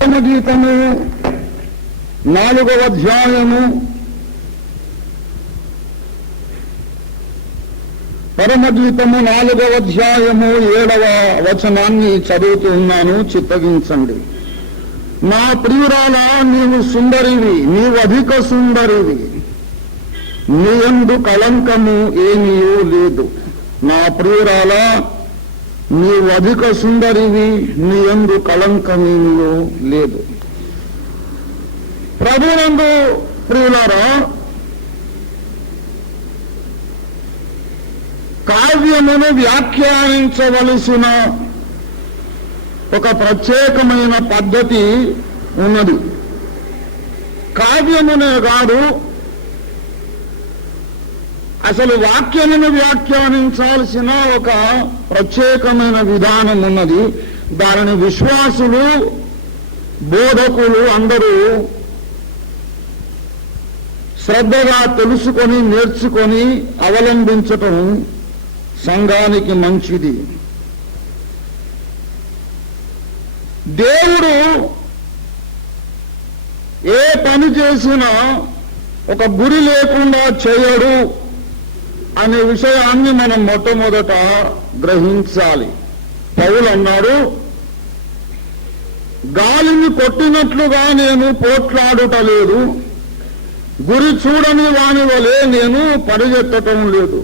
గీతము 4వ అధ్యాయము పరమగీతము 4వ అధ్యాయము 7వ వచనాన్ని చదువుతూ ఉన్నాను, చిత్తగించండి. నా ప్రియురాలా, నీవు సుందరివి, నీవు అధిక సుందరివి, నీ యందు కళంకము ఏమీ లేదు. నా ప్రియురాలా, నీవు అధిక సుందరివి, నీ యందు కళంకమేమీ లేదు. ప్రభునందు ప్రియులారా, కావ్యమును వ్యాఖ్యానించవలసిన ఒక ప్రత్యేకమైన పద్ధతి ఉన్నది. కావ్యమునే కాదు, అసలు వాక్యమును వ్యాఖ్యానించాల్సిన ఒక ప్రత్యేకమైన విధానం ఉన్నది. దానిని విశ్వాసులు, బోధకులు అందరూ శ్రద్ధగా తెలుసుకొని, నేర్చుకొని అవలంబించటం సంఘానికి మంచిది. దేవుడు ఏ పని చేసినా ఒక గురి లేకుండా చేయడు అనే విషయాన్ని మనం మొట్టమొదట గ్రహించాలి. పౌలు అన్నాడు, గాలిని కొట్టినట్లుగా నేను పోట్లాడుటలేదు, గురి చూడని వాని వలె నేను పరిగెత్తటం లేదు.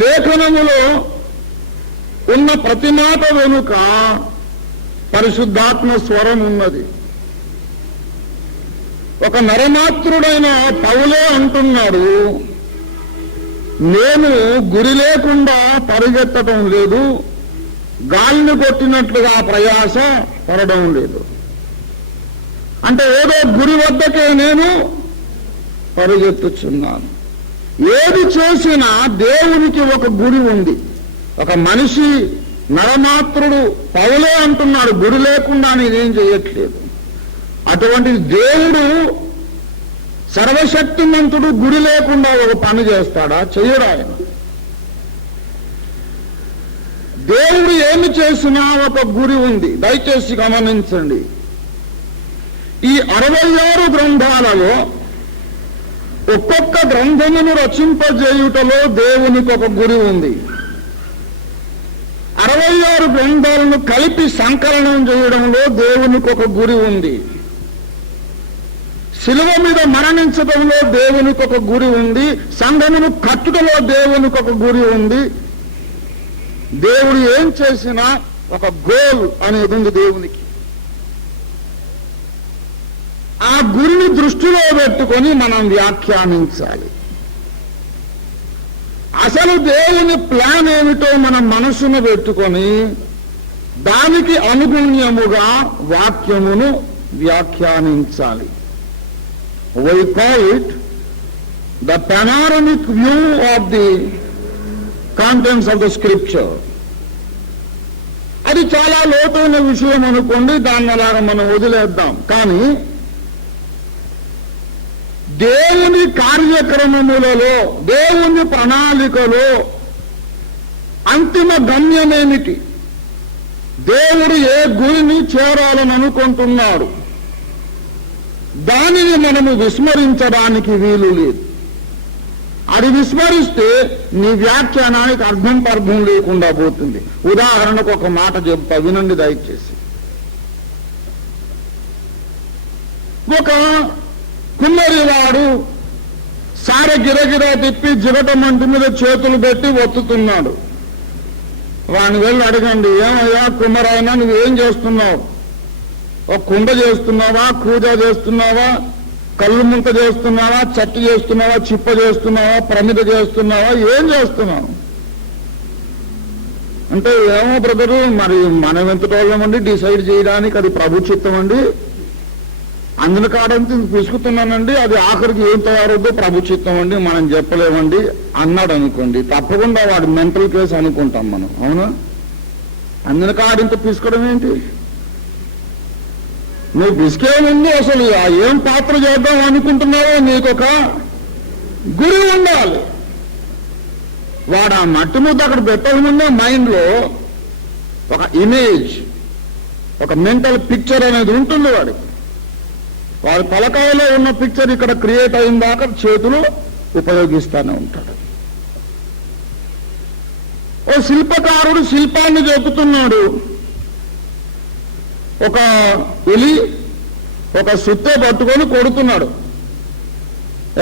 లేఖనములో ఉన్న ప్రతి మాట వెనుక పరిశుద్ధాత్మ స్వరం ఉన్నది. ఒక నరమాత్రుడైన పౌలే అంటున్నాడు, నేను గురి లేకుండా పరిగెత్తడం లేదు, గాలిని కొట్టినట్లుగా ప్రయాస పడడం లేదు. అంటే ఏదో గురి వద్దకే నేను పరిగెత్తుచున్నాను. ఏది చేసినా దేవునికి ఒక గురి ఉంది. ఒక మనిషి నరమాత్రుడు పౌలే అంటున్నాడు, గురి లేకుండా నేనేం చేయట్లేదు. అటువంటి దేవుడు సర్వశక్తిమంతుడు గురి లేకుండా ఒక పని చేస్తాడా? చెయ్యడు ఆయన. దేవుడు ఏమి చేసినా ఒక గురి ఉంది. దయచేసి గమనించండి. ఈ 66 గ్రంథాలలో ఒక్కొక్క గ్రంథమును రచింపజేయుటలో దేవునికి ఒక గురి ఉంది. 66 గ్రంథాలను కలిపి సంకలనం చేయడంలో దేవునికి ఒక గురి ఉంది. శిలువ మీద మరణించడంలో దేవునికి ఒక గురి ఉంది. సంఘమును కట్టుటలో దేవునికి ఒక గురి ఉంది. దేవుడు ఏం చేసినా ఒక గోల్ అనేది ఉంది దేవునికి. ఆ గురిని దృష్టిలో పెట్టుకొని మనం వ్యాఖ్యానించాలి. అసలు దేవుని ప్లాన్ ఏమిటో మనం మనసును పెట్టుకొని దానికి అనుగుణ్యముగా వాక్యమును వ్యాఖ్యానించాలి. We call it the panoramic view of the contents of the scripture. అది చాలా లోతైన విషయం అనుకోండి, దాన్ని అలాగా మనం వదిలేద్దాం. కానీ దేవుని కార్యక్రమములలో, దేవుని ప్రణాళికలో అంతిమ గమ్యమేమిటి, దేవుడు ఏ గురిని చేరాలని అనుకుంటున్నాడు, దానిని మనము విస్మరించడానికి వీలు లేదు. అది విస్మరిస్తే నీ వ్యాఖ్యానానికి అర్థం లేకుండా పోతుంది. ఉదాహరణకు ఒక మాట చెప్తా, వినండి దయచేసి. ఒక కుమ్మరివాడు సారె గిరగిరా తిప్పి జిగట మంటి మీద చేతులు పెట్టి ఒత్తుతున్నాడు. వాడిని వెళ్ళి అడగండి, ఏమయ్యా కుమ్మరాయన, నువ్వేం చేస్తున్నావు? ఒక కుండ చేస్తున్నావా, కూజ చేస్తున్నావా, కళ్ళు ముంత చేస్తున్నావా, చట్టు చేస్తున్నావా, చిప్ప చేస్తున్నావా, ప్రమిద చేస్తున్నావా, ఏం చేస్తున్నావు అంటే, ఏమో బ్రదరు, మరి మనం ఎంతటోళ్ళమండి డిసైడ్ చేయడానికి, అది ప్రభు చిత్తం అండి, అందులో కాడంతా పిసుకుతున్నానండి, అది ఆఖరికి ఏం తయారవుద్దో ప్రభు చిత్తం అండి, మనం చెప్పలేమండి అన్నాడు అనుకోండి, తప్పకుండా వాడు మెంటల్ కేసు అనుకుంటాం మనం. అవునా? అందులో కాడింత పిసుకోవడం ఏంటి? నువ్వు పిసికే ముందు అసలు ఏం పాత్ర చేద్దాం అనుకుంటున్నావో నీకొక గురి ఉండాలి. వాడు ఆ మట్టి ముద్ద అక్కడ పెట్టక ముందే మైండ్లో ఒక ఇమేజ్, ఒక మెంటల్ పిక్చర్ అనేది ఉంటుంది వాడికి. వాడి తలకాయలో ఉన్న పిక్చర్ ఇక్కడ క్రియేట్ అయిన దాకా చేతులు ఉపయోగిస్తూనే ఉంటాడు. ఓ శిల్పకారుడు శిల్పాన్ని చెక్కుతున్నాడు. ఒక ఎలి ఒక సుత్తే పట్టుకొని కొడుతున్నాడు.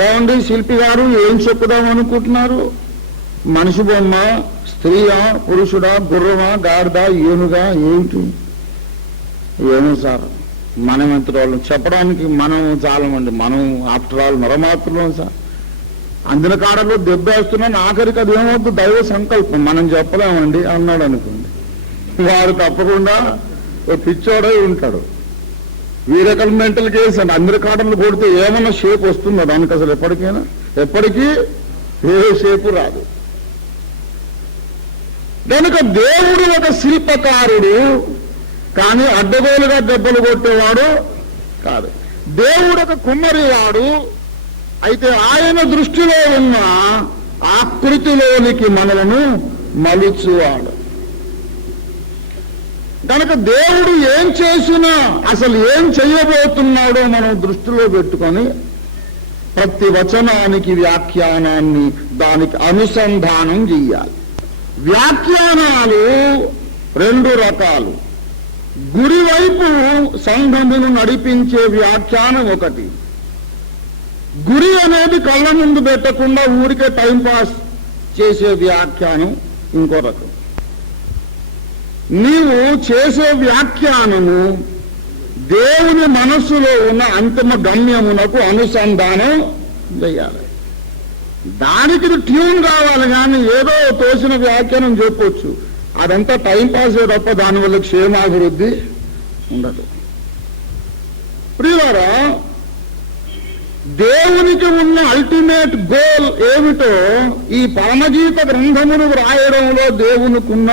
ఏమండి శిల్పి గారు, ఏం చెక్కుదాం అనుకుంటున్నారు? మనిషి బొమ్మ, స్త్రీయా, పురుషుడా, గుర్రమా, గాడిద, ఏనుగా, ఏమిటి? ఏమో సార్, మనం ఎంత వాళ్ళం చెప్పడానికి మనం చాలమండి, మనం ఆఫ్టర్ ఆల్ మరమాత్రం సార్. అందిన కాడలో దెబ్బేస్తున్నాను, ఆఖరికి అది ఏమవుతుంది? దైవ సంకల్పం, మనం చెప్పలేమండి అన్నాడు అనుకోండి. వాడు తప్పకుండా పిచ్చోడై ఉంటాడు. వీరకల్ మెంటల్ కేసు అండి. అందరి కాడలు కొడితే ఏమన్నా షేప్ వస్తుందా దానికి? అసలు ఎప్పటికైనా ఎప్పటికీ ఏ షేపు రాదు. కనుక దేవుడు ఒక శిల్పకారుడు, కానీ అడ్డగోలుగా దెబ్బలు కొట్టేవాడు కాదు. దేవుడు ఒక కుమ్మరివాడు, అయితే ఆయన దృష్టిలో ఉన్న ఆకృతిలోనికి మనలను మలుచువాడు. కనుక దేవుడు ఏం చేసినా అసలు ఏం చేయబోతున్నాడో మనం దృష్టిలో పెట్టుకొని ప్రతి వచనానికి వ్యాఖ్యానాన్ని దానికి అనుసంధానం చెయ్యాలి. వ్యాఖ్యానాలు రెండు రకాలు. గురి వైపు సంఘమును నడిపించే వ్యాఖ్యానం ఒకటి. గురి అనేది కళ్ళ ముందు పెట్టకుండా ఊరికే టైంపాస్ చేసే వ్యాఖ్యానం ఇంకో రకం. నీవు చేసే వ్యాఖ్యానము దేవుని మనస్సులో ఉన్న అంతిమ గమ్యమునకు అనుసంధానం చేయాలి. దానికి ట్యూన్ కావాలి, కానీ ఏదో తోసిన వ్యాఖ్యానం చెప్పొచ్చు. అదంతా టైంపాస్ తప్ప దానివల్ల క్షేమాభివృద్ధి ఉండదు. ప్రియులారా, దేవునికి ఉన్న అల్టిమేట్ గోల్ ఏమిటో ఈ పరమగీత గ్రంథమును వ్రాయడంలో దేవునికి ఉన్న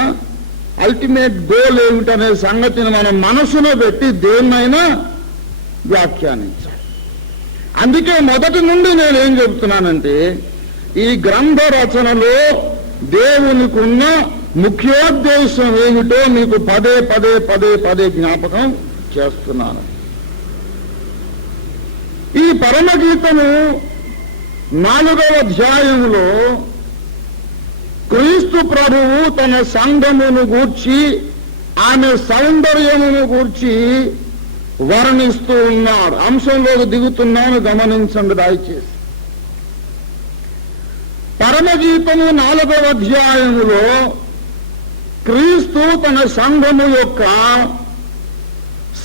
అల్టిమేట్ గోల్ ఏమిటనే సంగతిని మనం మనసులో పెట్టి దేన్నైనా వ్యాఖ్యానించాలి. అందుకే మొదటి నుండి నేనేం చెబుతున్నానంటే, ఈ గ్రంథ రచనలో దేవునికి ఉన్న ముఖ్యోద్దేశం ఏమిటో మీకు పదే పదే పదే పదే జ్ఞాపకం చేస్తున్నాను. ఈ పరమగీతము 4వ అధ్యాయములో క్రీస్తు ప్రభువు తన సంఘమును గూర్చి, ఆమె సౌందర్యమును గూర్చి వర్ణిస్తూ ఉన్నాడు. అంశంలోకి దిగుతున్నాను, గమనించండి దయచేసి. పరమగీతము 4వ అధ్యాయములో క్రీస్తు తన సంఘము యొక్క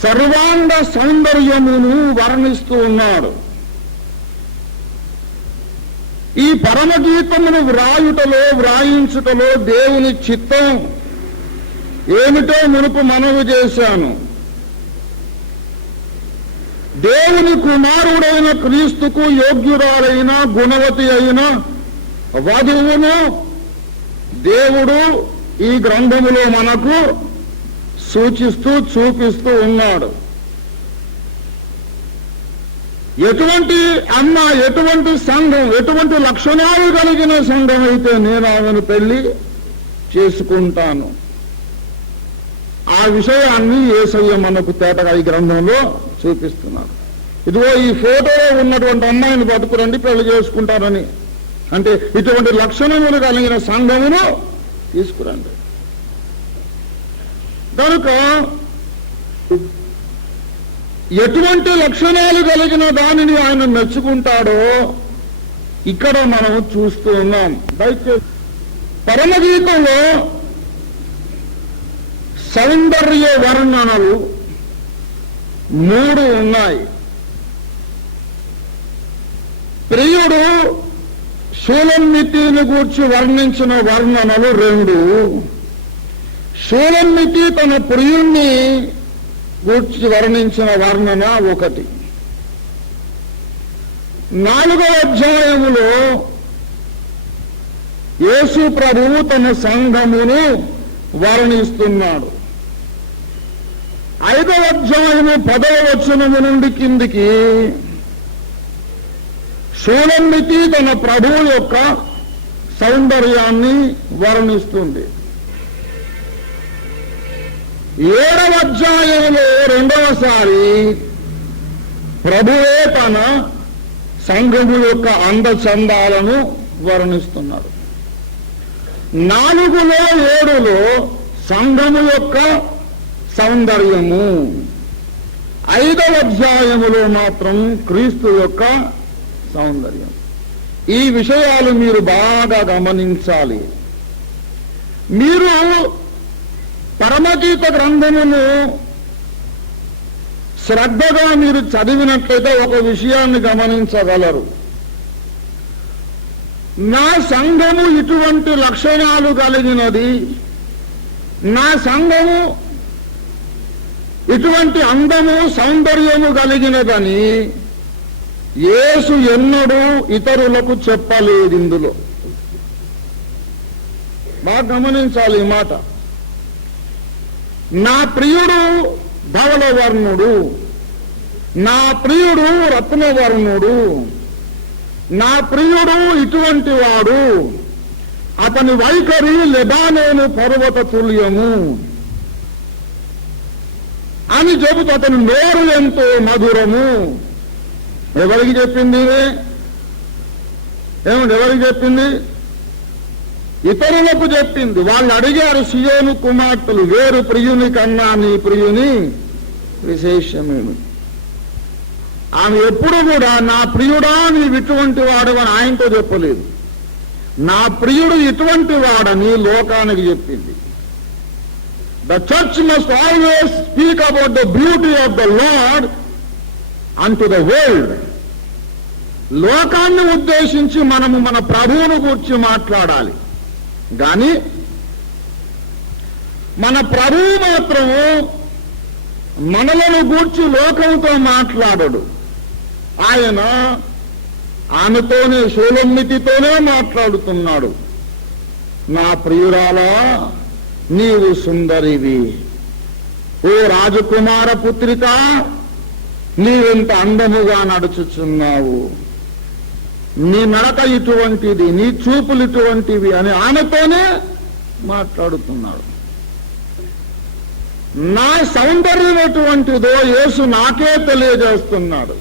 సర్వాంగ సౌందర్యమును వర్ణిస్తూ ఉన్నాడు. ఈ పరమగీతమును వ్రాయించుటలో దేవుని చిత్తం ఏమిటో మునుపు మనవి చేశాను. దేవుని కుమారుడైన క్రీస్తుకు యోగ్యురాలైన గుణవతి అయిన వధువును దేవుడు ఈ గ్రంథములో మనకు సూచిస్తూ చూపిస్తూ ఉన్నాడు. ఎటువంటి అమ్మ, ఎటువంటి సంఘం, ఎటువంటి లక్షణాలు కలిగిన సంఘం అయితే నేను ఆమెను పెళ్లి చేసుకుంటాను, ఆ విషయాన్ని యేసయ్య మనకు తేటగా ఈ గ్రంథంలో చూపిస్తున్నాడు. ఇదిగో ఈ ఫోటోలో ఉన్నటువంటి అమ్మాయిని పట్టుకురండి, పెళ్లి చేసుకుంటారని అంటే ఇటువంటి లక్షణములు కలిగిన సంఘమును తీసుకురండి. కనుక ఎటువంటి లక్షణాలు కలిగిన దానిని ఆయన మెచ్చుకుంటాడో ఇక్కడ మనం చూస్తూ ఉన్నాం. దయచేసి పరమగీతంలో సౌందర్య వర్ణనలు 3 ఉన్నాయి. ప్రియుడు షూలమ్మితిని గూర్చి వర్ణించిన వర్ణనలు 2. షూలమ్మితి తన ప్రియుణ్ణి గూర్చి వర్ణించిన వర్ణన 1. 4వ అధ్యాయములో యేసు ప్రభువు తన సంఘమును వర్ణిస్తున్నాడు. 5వ అధ్యాయము 10వ వచనము నుండి కిందికి షూలమ్మితి తన ప్రభువు యొక్క సౌందర్యాన్ని వర్ణిస్తుంది. 7వ అధ్యాయంలో ప్రభువే తన సంఘము యొక్క అందచందాలను వర్ణిస్తున్నాడు. 4లో 7లో సంఘము యొక్క సౌందర్యము, 5వ అధ్యాయములో మాత్రం క్రీస్తు యొక్క సౌందర్యం. ఈ విషయాలు మీరు బాగా గమనించాలి. మీరు పరమగీత గ్రంథమును శ్రద్ధగా మీరు చదివినట్లయితే ఒక విషయాన్ని గమనించగలరు. నా సంఘము ఇటువంటి లక్షణాలు కలిగినది, నా సంఘము ఇటువంటి అందము సౌందర్యము కలిగినదని యేసు ఎన్నడూ ఇతరులకు చెప్పలేదు. ఇందులో బాగా గమనించాలి ఈ మాట. నా ప్రియుడు ధవళవర్ణుడు, నా ప్రియుడు రత్నవర్ణుడు, నా ప్రియుడు ఇటువంటి వాడు, అతని వైఖరి లెబానోను పర్వత తుల్యము అని చెబుతూ అతని నోరు ఎంతో మధురము. ఎవరికి చెప్పింది? ఏమండి, ఎవరికి చెప్పింది? ఇతరులకు చెప్పింది. వాళ్ళు అడిగారు, సియోను కుమార్తెలు, వేరు ప్రియుని కన్నా నీ ప్రియుని విశేషమేమి? ఆమె ఎప్పుడు కూడా నా ప్రియుడా నీవు ఇటువంటి వాడు అని ఆయనతో చెప్పలేదు. నా ప్రియుడు ఇటువంటి వాడని లోకానికి చెప్పింది. The church must always speak about the beauty of the Lord unto the world. లోకాన్ని ఉద్దేశించి మనము మన ప్రభువును గూర్చి మాట్లాడాలి. కానీ మన ప్రభువు మాత్రము మనలను గూర్చి లోకంతో మాట్లాడడు. ఆయన ఆమెతోనే, షూలమ్మితితోనే మాట్లాడుతున్నాడు. నా ప్రియురాలా నీవు సుందరివి, ఓ రాజకుమార పుత్రిక నీవెంత అందముగా నడుచుచున్నావు, నీ నడక ఇటువంటిది, నీ చూపులు ఇటువంటివి అని ఆమెతోనే మాట్లాడుతున్నాడు. నా సౌందర్యం ఎటువంటిదో యేసు నాకే తెలియజేస్తున్నాడు.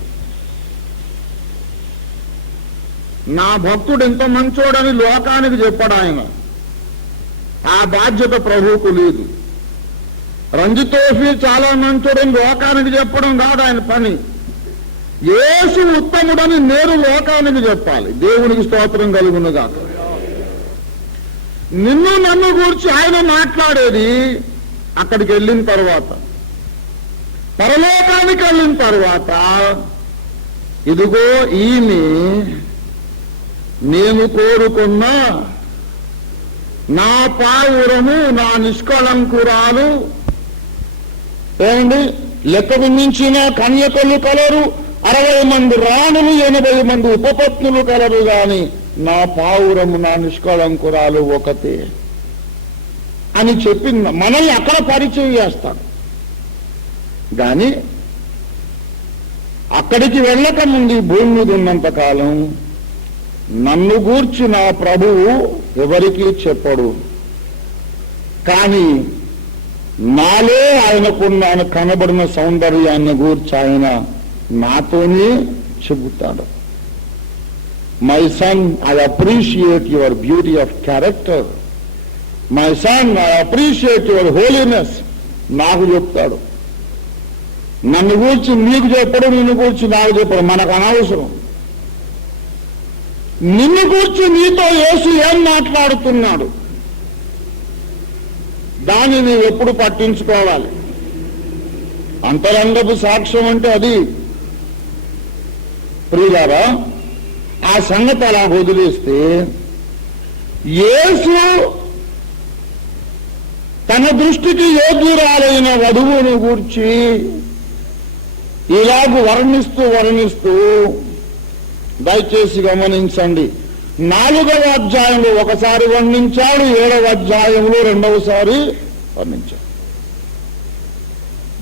నా భక్తుడు ఎంత మంచోడని లోకానికి చెప్పాడు ఆయన. ఆ బాధ్యత ప్రభువుకు లేదు. రంజితోఫీ చాలా మంచోడని లోకానికి చెప్పడం కాదు ఆయన పని. యేసు ఉత్తముడని నేరు లోకానికి చెప్పాలి. దేవునికి స్తోత్రం కలుగునుగాక. నిన్ను నన్ను గురించి ఆయన మాట్లాడేది అక్కడికి వెళ్ళిన తర్వాత, పరలోకానికి వెళ్ళిన తర్వాత, ఇదిగో ఈమె నేను కోరుకున్న నా పావురము, నా నిష్కళంకురాలు. ఏమండి, లెక్కకు మించిన కన్యకలు కలరు, 60 మంది రాణులు, 80 మంది ఉపపత్నులు కలరు, గాని నా పావురము, నా నిష్కళంకురాలు ఒకతే అని చెప్పింది. మనల్ని అక్కడ పరిచయం చేస్తాడు. కానీ అక్కడికి వెళ్ళక ముందు భూమి మీద ఉన్నంత కాలం నన్ను గూర్చి నా ప్రభువు ఎవరికీ చెప్పడు. కానీ నాలో ఆయనకున్న కనబడిన సౌందర్యాన్ని గూర్చి ఆయన నాతోనే చెబుతాడు. My son, I appreciate your beauty of character. My son, I appreciate your holiness. నాకు చెప్తాడు. నన్ను గూర్చి నీకు చెప్పడు, నిన్ను గూర్చి నాకు చెప్పడు, మనకు అనవసరం. నిన్ను గూర్చి నీతో యేసు ఏం మాట్లాడుతున్నాడు దాన్ని నీవు ఎప్పుడు పట్టించుకోవాలి. అంతరంగపు సాక్ష్యం అంటే అది. ప్రియులారా, ఆ సంగతి అలా వదిలేస్తే యేసు తన దృష్టికి యోగ్యురాలైన వధువును గూర్చి ఇలాగ వర్ణిస్తూ దయచేసి గమనించండి. 4వ అధ్యాయంలో ఒకసారి వర్ణించాడు, 7వ అధ్యాయంలో రెండవసారి వర్ణించాడు.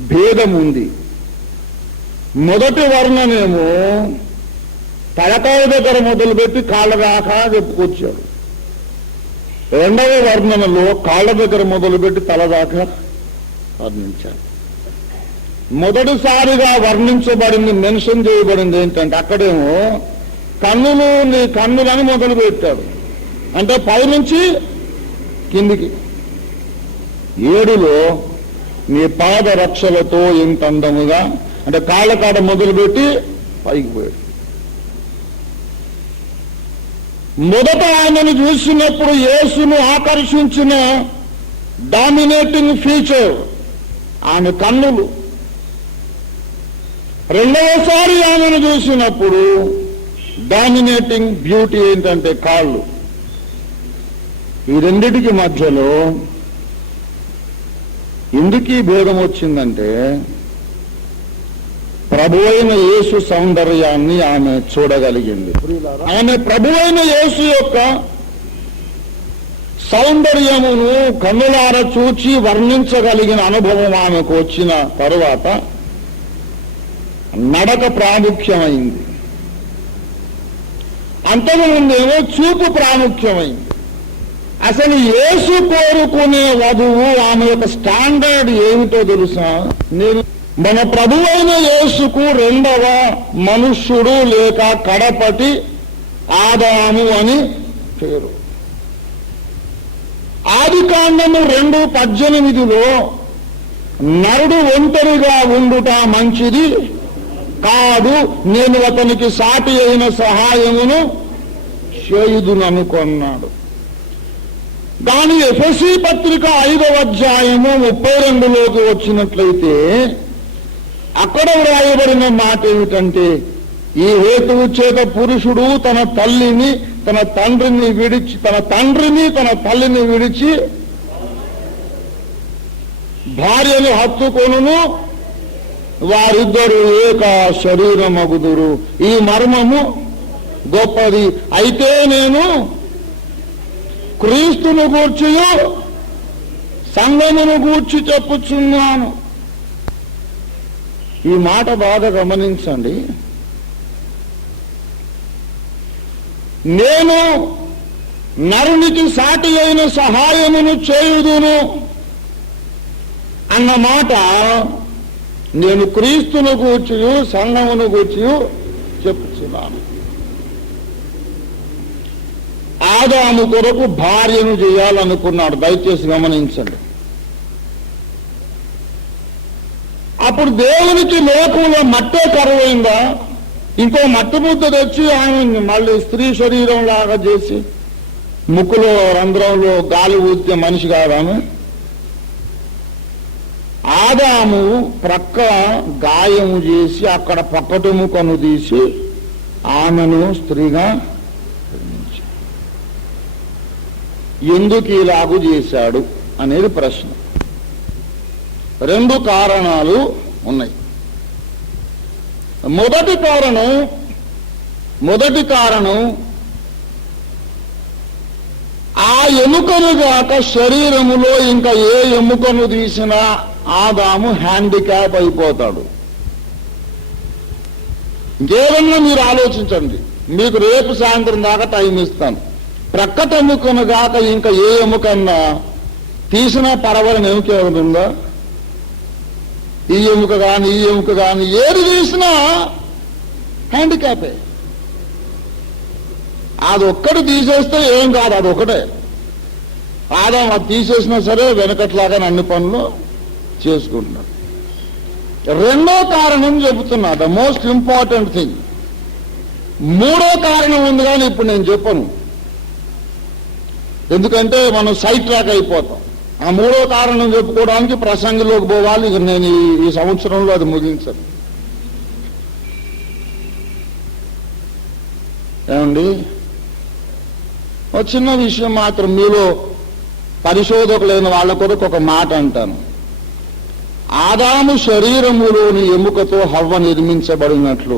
భేదం ఉంది. మొదటి వర్ణనేమో తలకాయ దగ్గర మొదలుపెట్టి కాళ్ళ దాకా చెప్పుకొచ్చాడు. రెండవ వర్ణనలో కాళ్ళ దగ్గర మొదలుపెట్టి తల దాకా వర్ణించాడు. మొదటిసారిగా వర్ణించబడింది, మెన్షన్ చేయబడింది ఏంటంటే, అక్కడేమో కన్నులు నీ కన్నులని మొదలు పెట్టాడు. అంటే పైనుంచి కిందికి. 7లో నీ పాద రక్షలతో ఎంత అందముగా, అంటే కాళ్ళ కాడ మొదలుపెట్టి పైకి పోయాడు. మొదట ఆయనను చూసినప్పుడు యేసును ఆకర్షించిన డామినేటింగ్ ఫీచర్ ఆయన కన్నులు. రెండవసారి ఆయనను చూసినప్పుడు డామినేటింగ్ బ్యూటీ ఏంటంటే కాళ్ళు. ఈ రెండిటికి మధ్యలో ఎందుకు ఈ భేదం వచ్చిందంటే, ప్రభువైన యేసు సౌందర్యాన్ని ఆమె చూడగలిగింది. ఆమె ప్రభువైన యేసు యొక్క సౌందర్యమును కన్నులార చూచి వర్ణించగలిగిన అనుభవం ఆమెకు వచ్చిన తరువాత నడక ప్రాముఖ్యమైంది. అంతకుముందేమో చూపు ప్రాముఖ్యమైంది. అసలు యేసు కోరుకునే వధువు ఆమె యొక్క స్టాండర్డ్ ఏమిటో తెలుసా? నేను మన ప్రభువైన యేసుకు రెండవ మనుష్యుడు లేక కడపటి ఆదాము అని పేరు. ఆదికాండము 2:18లో నరుడు ఒంటరిగా ఉండుట మంచిది కాదు, నేను అతనికి సాటి అయిన సహాయమును చేయుదుననుకొన్నాడు. కానీ ఎఫెసీ పత్రిక 5వ అధ్యాయము 32లోకి వచ్చినట్లయితే అక్కడ వ్రాయబడిన మాట ఏమిటంటే, ఈ హేతువు చేత పురుషుడు తన తల్లిని తన తండ్రిని విడిచి భార్యని హత్తుకొనును, వారిద్దరూ ఏక శరీరమగుదురు. ఈ మర్మము గొప్పది. అయితే నేను క్రీస్తును గూర్చియు సంఘమును గూర్చి చెప్పుచున్నాను. ఈ మాట బాగా గమనించండి. నేను నరునికి సాటి అయిన సహాయమును చేయుదును అన్న మాట నేను క్రీస్తును గూర్చియు సంఘమును గూర్చియు చెప్పుచున్నాను. ఆదాము కొరకు భార్యను చేయాలనుకున్నాడు. దయచేసి గమనించండి. అప్పుడు దేవునికి లోకంలో మట్టే కరువైందా? ఇంకో మట్టి ముద్ద తెచ్చి ఆమె మళ్ళీ స్త్రీ శరీరం లాగా చేసి ముక్కులో రంధ్రంలో గాలి ఊదితే మనిషి కాదాము. ఆదాము ప్రక్క గాయము చేసి అక్కడ పక్కటెముకను తీసి ఆమెను స్త్రీగా ఎందుకు ఇలాగు చేశాడు అనేది ప్రశ్న. 2 కారణాలు ఉన్నాయి. మొదటి కారణం ఆ ఎముకను గాక శరీరములో ఇంకా ఏ ఎముకను తీసినా ఆదాము హ్యాండిక్యాప్ అయిపోతాడు. ఇంకేదన్నా మీరు ఆలోచించండి. మీకు రేపు సాయంత్రం దాకా టైం ఇస్తాను. ప్రక్కట ఎముకను గాక ఇంకా ఏ ఎముకన్నా తీసినా పర్వాలని ఎముక ఏమైనా ఉందా? ఈ ఎముక కానీ ఈ ఎముక కానీ ఏది తీసినా హ్యాండిక్యాపే. అదొక్కటి తీసేస్తే ఏం కాదు, అదొకటే. ఆదాం అది తీసేసినా సరే వెనకట్లాగా అన్ని పనులు చేసుకుంటున్నాడు. రెండో కారణం చెబుతున్నా, ద మోస్ట్ ఇంపార్టెంట్ థింగ్. మూడో కారణం ఉంది కానీ ఇప్పుడు నేను చెప్పను, ఎందుకంటే మనం సైడ్ ట్రాక్ అయిపోతాం. ఆ మూడో కారణం చెప్పుకోవడానికి ప్రసంగిలోకి పోవాలి. ఇక నేను ఈ సంవత్సరంలో అది ముగించను. ఏమండి, ఒక చిన్న విషయం మాత్రం మీలో పరిశోధకులైన వాళ్ళ కొరకు ఒక మాట అంటాను. ఆదాము శరీరములోని ఎముకతో హవ్వ నిర్మించబడినట్లు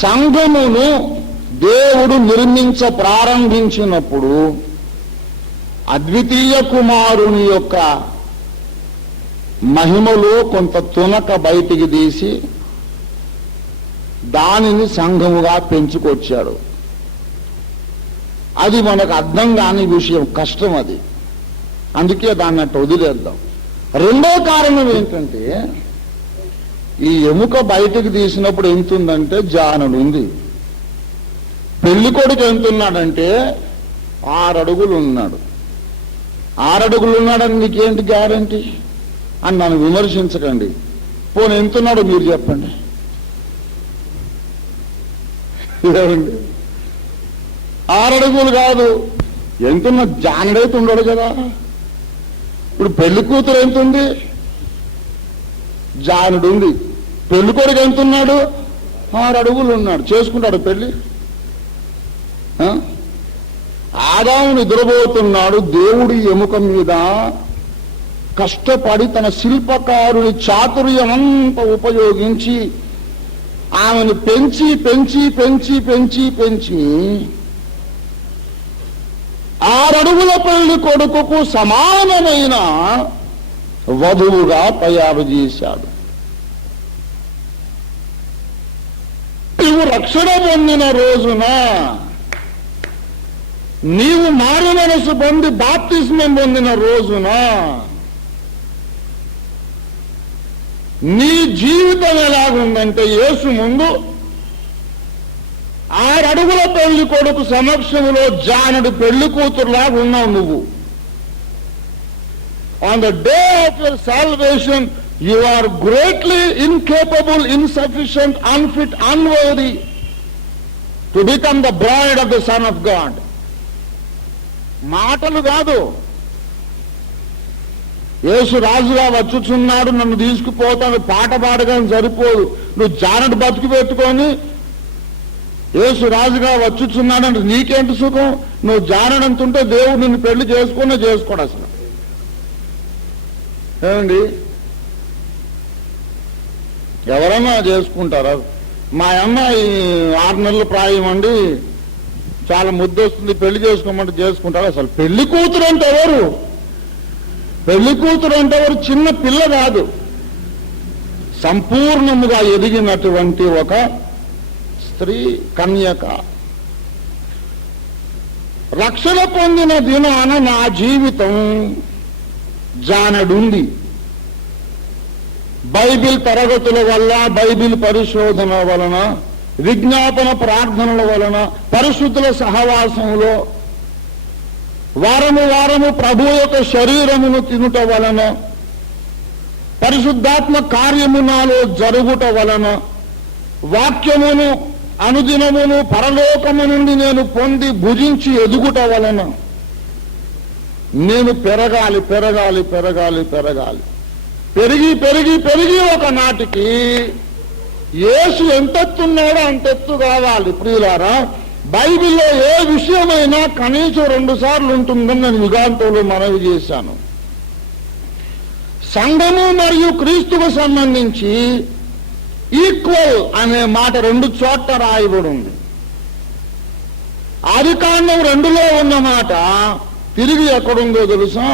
సంఘమును దేవుడు నిర్మించ ప్రారంభించినప్పుడు అద్వితీయ కుమారుని యొక్క మహిమలో కొంత తునక బయటికి తీసి దానిని సంఘముగా పెంచుకొచ్చాడు. అది మనకు అర్థం కాని విషయం, కష్టం అది. అందుకే దాన్ని అట్టు వదిలేద్దాం. రెండో కారణం ఏంటంటే, ఈ ఎముక బయటకు తీసినప్పుడు ఎంతుందంటే జానడు ఉంది. పెళ్లి కొడుకు ఎంతున్నాడంటే 6 అడుగులు ఉన్నాడు. 6 అడుగులు ఉన్నాడని మీకేంటి గ్యారంటీ అని నన్ను విమర్శించకండి. పోనీ ఎంతున్నాడో మీరు చెప్పండి. 6 అడుగులు కాదు, ఎంతున్న జానడైతే ఉండడు కదా. ఇప్పుడు పెళ్లి కూతురు ఎంతుంది? జానుడు ఉంది. పెళ్లి కొడుకు ఎంతున్నాడు? 6 అడుగులు ఉన్నాడు. చేసుకుంటాడు పెళ్లి? ఆదాము నిద్రపోతున్నాడు. దేవుడి ఎముక మీద కష్టపడి తన శిల్పకారుని చాతుర్యమంతా ఉపయోగించి ఆమెను పెంచి పెంచి పెంచి పెంచి పెంచి 6 అడుగుల పెళ్లి కొడుకుకు సమానమైన వధువుగా తయారు చేశాడు. నీవు రక్షణ పొందిన రోజున, నీవు మారు మనసు పొంది బాప్తిస్మం పొందిన రోజున నీ జీవితం ఎలాగుందంటే, యేసు ముందు 6 అడుగుల పెళ్లి కొడుకు సమక్షంలో జానుడు పెళ్లి కూతురులాగా ఉన్నావు నువ్వు. On the day of your salvation you are greatly incapable, insufficient, unfit, unworthy to become the bride of the Son of God. మాటలు కాదు. యేసు రాజుగా వచ్చుచున్నాడు, నన్ను తీసుకుపోతాను పాట పాడగానే సరిపోదు. నువ్వు జానడు బతుకు పెట్టుకొని యేసు రాజుగా వచ్చుచున్నాడంటే నీకేంటి సుఖం? నువ్వు జానడంతుంటే దేవుడు నిన్ను పెళ్లి చేసుకోడు అసలు. ఏమండి, ఎవరన్నా చేసుకుంటారా? మా అమ్మాయి 6 నెలల ప్రాయం అండి, చాలా ముద్దు వస్తుంది, పెళ్లి చేసుకోమంటే చేసుకుంటారు. అసలు పెళ్లి కూతురు అంటే ఎవరు? పెళ్లి కూతురు అంటే ఎవరు? చిన్న పిల్ల కాదు, సంపూర్ణముగా ఎదిగినటువంటి ఒక స్త్రీ, కన్యక. రక్షణ పొందిన దినాన నా జీవితం జానడుంది. బైబిల్ తరగతుల వల్ల, బైబిల్ పరిశోధన వలన, విజ్ఞాపన ప్రార్థనల వలన, పరిశుద్ధుల సహవాసంలో వారము వారము ప్రభు యొక్క శరీరమును తినుట వలన, పరిశుద్ధాత్మ కార్యము నాలో జరుగుట వలన, వాక్యమును అనుదినమును పరలోకము నుండి నేను పొంది భుజించి ఎదుగుట వలన నేను పెరగాలి పెరగాలి పెరగాలి పెరగాలి పెరిగి పెరిగి పెరిగి ఒక నాటికి యేసు ఎంతెత్తున్నాడో అంతెత్తు కావాలి. ప్రియులారా, బైబిల్లో ఏ విషయమైనా కనీసం 2 సార్లు ఉంటుందని నేను యుగాంతంలో మనవి చేశాను. సంఘము మరియు క్రీస్తుకు సంబంధించి ఈక్వల్ అనే మాట 2 చోట్ల రాయబడి ఉంది. ఆదికాండం 2లో ఉన్న మాట తిరిగి ఎక్కడుందో తెలుసా?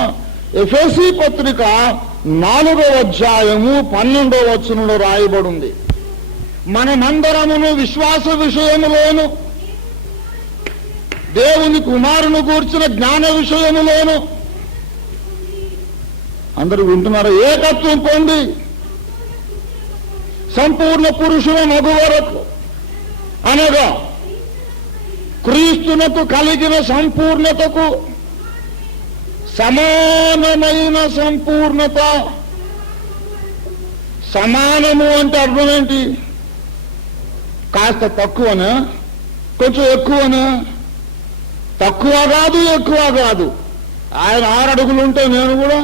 ఎఫెసీ పత్రిక 4వ అధ్యాయము 12వ వచనంలో రాయబడి ఉంది. మనమందరమును విశ్వాస విషయములోను, దేవుని కుమారుని గూర్చిన జ్ఞాన విషయములోను, అందరూ వింటున్నారా? ఏకత్వం పొంది సంపూర్ణ పురుషుల మగు వరకు, అనగా క్రీస్తునకు కలిగిన సంపూర్ణతకు సమానమైన సంపూర్ణత. సమానము అంటే అర్థం ఏంటి? కాస్త తక్కువనా, కొంచెం ఎక్కువనా? తక్కువ కాదు, ఎక్కువ కాదు. ఆయన 6 అడుగులు ఉంటే నేను కూడా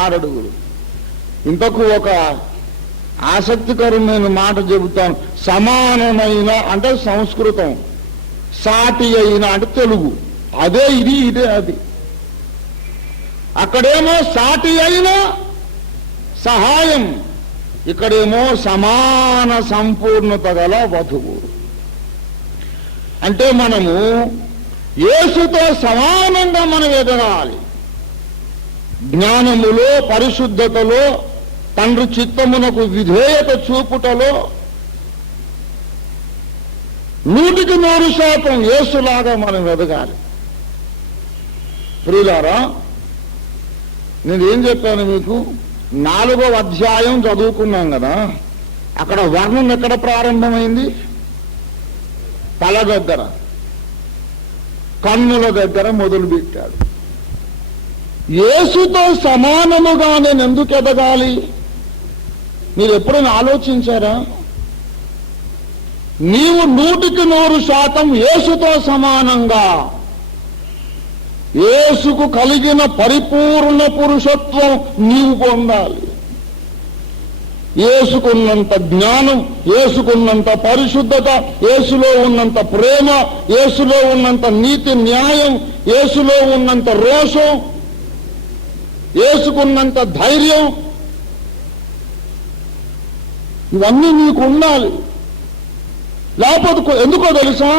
6 అడుగులు. ఇంతకు ఒక ఆసక్తికరమైన మాట చెబుతాను. సమానమైన అంటే సంస్కృతం, సాటి అయిన అంటే తెలుగు. అదే ఇది, ఇదే అది. అక్కడేమో సాటి అయిన సహాయం, ఇక్కడేమో సమాన సంపూర్ణత గల వధువు. అంటే మనము యేసుతో సమానంగా మనం ఎదగాలి. జ్ఞానములో, పరిశుద్ధతలో, తండ్రి చిత్తమునకు విధేయత చూపుటలో 100% యేసులాగా మనం ఎదగాలి. ప్రియులారా, నేనేం చెప్పాను మీకు, 4వ అధ్యాయం చదువుకున్నాం కదా, అక్కడ వర్ణం ఎక్కడ ప్రారంభమైంది? తల దగ్గర, కన్నుల దగ్గర మొదలుపెట్టాడు. యేసుతో సమానముగా నేను ఎందుకు ఎదగాలి? మీరు ఎప్పుడైనా ఆలోచించారా? నీవు 100% యేసుతో సమానంగా, యేసుకు కలిగిన పరిపూర్ణ పురుషత్వం నీవు పొందాలి. యేసుకున్నంత జ్ఞానం, యేసుకున్నంత పరిశుద్ధత, యేసులో ఉన్నంత ప్రేమ, యేసులో ఉన్నంత నీతి న్యాయం, యేసులో ఉన్నంత రోషం, యేసుకున్నంత ధైర్యం, ఇవన్నీ నీకు ఉండాలి. లేకపోతే ఎందుకో తెలుసా?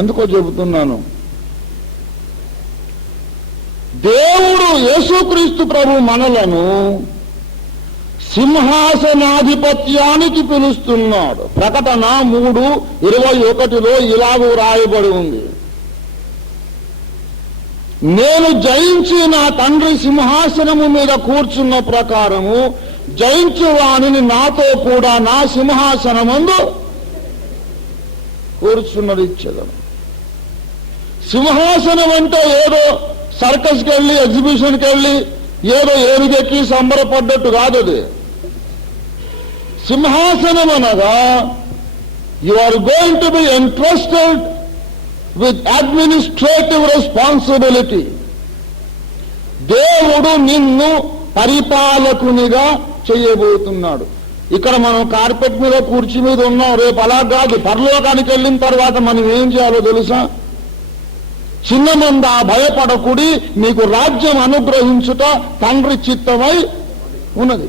ఎందుకో చెబుతున్నాను. దేవుడు యేసుక్రీస్తు ప్రభు మనలను సింహాసనాధిపత్యానికి పిలుస్తున్నాడు. ప్రకటన 3:21 ఇలాగూ రాయబడి ఉంది, నేను జయించి నా తండ్రి సింహాసనము మీద కూర్చున్న ప్రకారము జయించువానిని నాతో కూడా నా సింహాసనమందు కూర్చున్నదిచ్చేదను. సింహాసనం అంటే ఏదో సర్కస్కి వెళ్ళి, ఎగ్జిబిషన్కి వెళ్ళి ఏదో ఏనుగెక్కి సంబరపడ్డట్టు కాదు. అది సింహాసనం అనగా you are going to be entrusted with administrative responsibility. దేవుడు నిన్ను పరిపాలకునిగా చేయబోతున్నాడు. ఇక్కడ మనం కార్పెట్ మీద, కుర్చీ మీద ఉన్నాం. రేపు అలా కాదు. పరలోకానికి వెళ్ళిన తర్వాత మనం ఏం చేయాలో తెలుసా? చిన్నమందా భయపడకుడి, మీకు రాజ్యం అనుగ్రహించుట తండ్రి చిత్తమై ఉన్నది.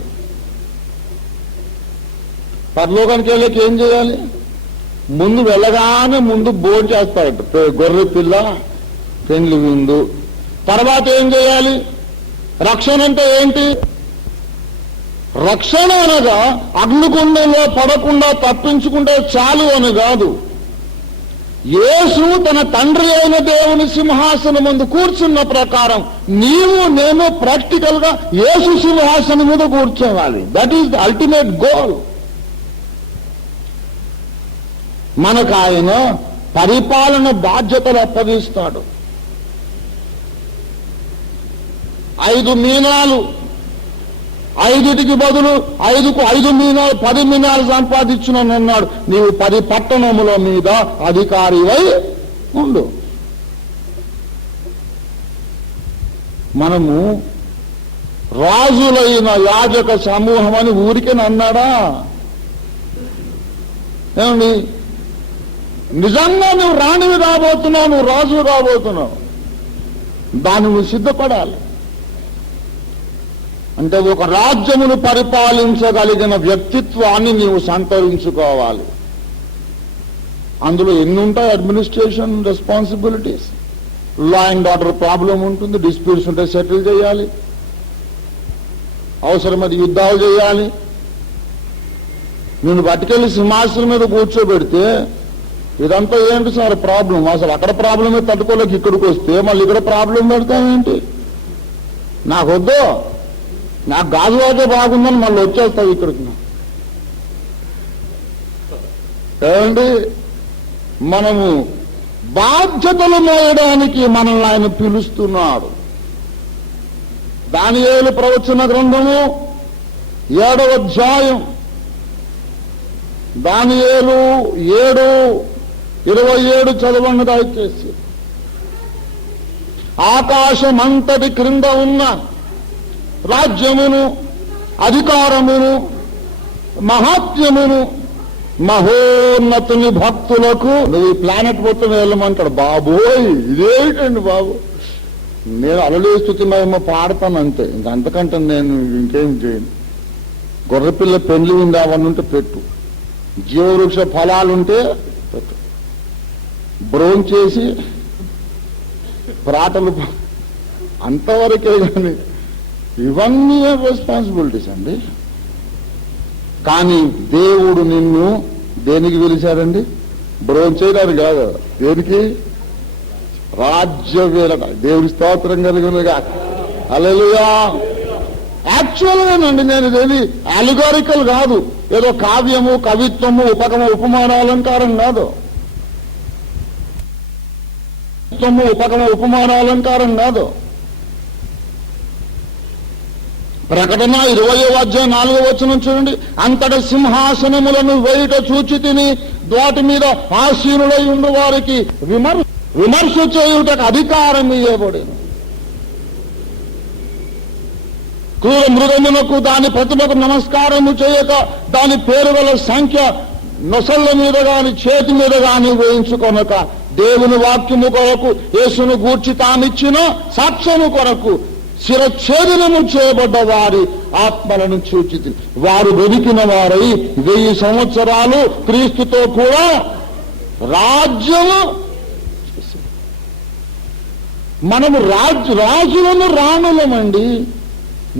పరలోకానికి వెళ్ళక ఏం చేయాలి? ముందు వెళ్ళగానే ముందు భోజనం చేస్తారట, గొర్రె పిల్ల, పెండ్లి విందు. తర్వాత ఏం చేయాలి? రక్షణ అంటే ఏంటి? రక్షణ అనగా అగ్నిగుండంలో పడకుండా తప్పించుకుంటే చాలు అని కాదు. యేసు తన తండ్రి అయిన దేవుని సింహాసనం ముందు కూర్చున్న ప్రకారం నీవు నేను ప్రాక్టికల్ గా యేసు సింహాసనం మీద కూర్చోవాలి. That is the ultimate goal. మనకు ఆయన పరిపాలన బాధ్యతలు అప్పగిస్తాడు. 5 మీనాలు, 5టికి బదులు 5కు 5 మీనాలు, 10 మీనాలు సంపాదించునన్నాడు. నీవు 10 పట్టణముల మీద అధికారివై ఉండు. మనము రాజులైన యాజక సమూహం అని ఊరికే అన్నాడా? ఏమండి, నిజంగా నువ్వు రాణివి రాబోతున్నావు, నువ్వు రాజు రాబోతున్నావు. దాన్ని నువ్వు సిద్ధపడాలి. అంటే ఒక రాజ్యమును పరిపాలించగలిగిన వ్యక్తిత్వాన్ని నీవు సంతరించుకోవాలి. అందులో ఎన్ని ఉంటాయి? Administration responsibilities, law and order problem ఉంటుంది, డిస్ప్యూట్స్ ఉంటే సెటిల్ చేయాలి, అవసరమైతే యుద్ధాలు చేయాలి. నేను పట్టుకెళ్ళి సింహాసనం మీద కూర్చోబెడితే ఇదంతా ఏంటి సార్ ప్రాబ్లం? అసలు అక్కడ ప్రాబ్లమే తట్టుకోలేక ఇక్కడికి వస్తే మళ్ళీ ఇక్కడ ప్రాబ్లం పెడతామేంటి? నాకొద్దు, నాకు గాజువాకే బాగుందని మళ్ళీ వచ్చేస్తావు ఇక్కడికి. ఏమండి, మనము బాధ్యతలు మోయడానికి మనల్ని ఆయన పిలుస్తున్నాడు. దానియేలు ప్రవచన గ్రంథము 7వ అధ్యాయం, దానియేలు 7:27 చదవండి దయచేసి. ఆకాశమంతటి క్రింద ఉన్న రాజ్యమును, అధికారమును, మహాత్మ్యమును మహోన్నతుని భక్తులకు నువ్వు ఈ ప్లానెట్ మొత్తం వెళ్ళమంటాడు. బాబోయ్, ఇదేమిటండి బాబు, నేను అలలే స్తుతిమేమో పాడతాను అంతే, ఇంకంతకంటే నేను ఇంకేం చేయను. గొర్రెపిల్ల పెండ్లి ఉంది, అవన్నీ ఉంటే పెట్టు. జీవవృక్ష ఫలాలుంటే పెట్టు. బ్రోంచేసి ప్రాటలు అంతవరకే. కానీ ఇవన్నీ రెస్పాన్సిబిలిటీస్ అండి. కానీ దేవుడు నిన్ను దేనికి పిలిచాడండి? బ్రోంచేయడానికి కాదు, దేనికి? రాజ్య వేలట. దేవుడి స్తోత్రం కలిగినగా. హల్లెలూయా. యాక్చువల్గానండి నేను ఇదేది అలిగారికల్ కాదు, ఏదో కావ్యము, కవిత్వము, ఉపమానాలంకారం కాదు, ఉపమానాలంకారం కాదు. ప్రకటన 20వ అధ్యాయం 4వ వచనం చూడండి. అంతట సింహాసనములను వేయుట చూచి తిని వాటి మీద ఆసీనులై ఉండు వారికి విమర్శ చేయుటకు అధికారం ఇవ్వబడెను. క్రూర మృగమునకు దాని ప్రతిమకు నమస్కారము చేయక దాని పేరు గల సంఖ్య నొసళ్ళ మీద గాని చేతి మీద గాని వేయించుకొనక దేవుని వాక్యము కొరకు యేసును గూర్చి తానిచ్చిన సాక్ష్యము కొరకు శిరఛేదనము చేయబడ్డ వారి ఆత్మలను చూచి వారు వెదికిన వారై 1000 సంవత్సరాలు క్రీస్తుతో కూడా రాజ్యము. మనము రాజులను రాణులమండి.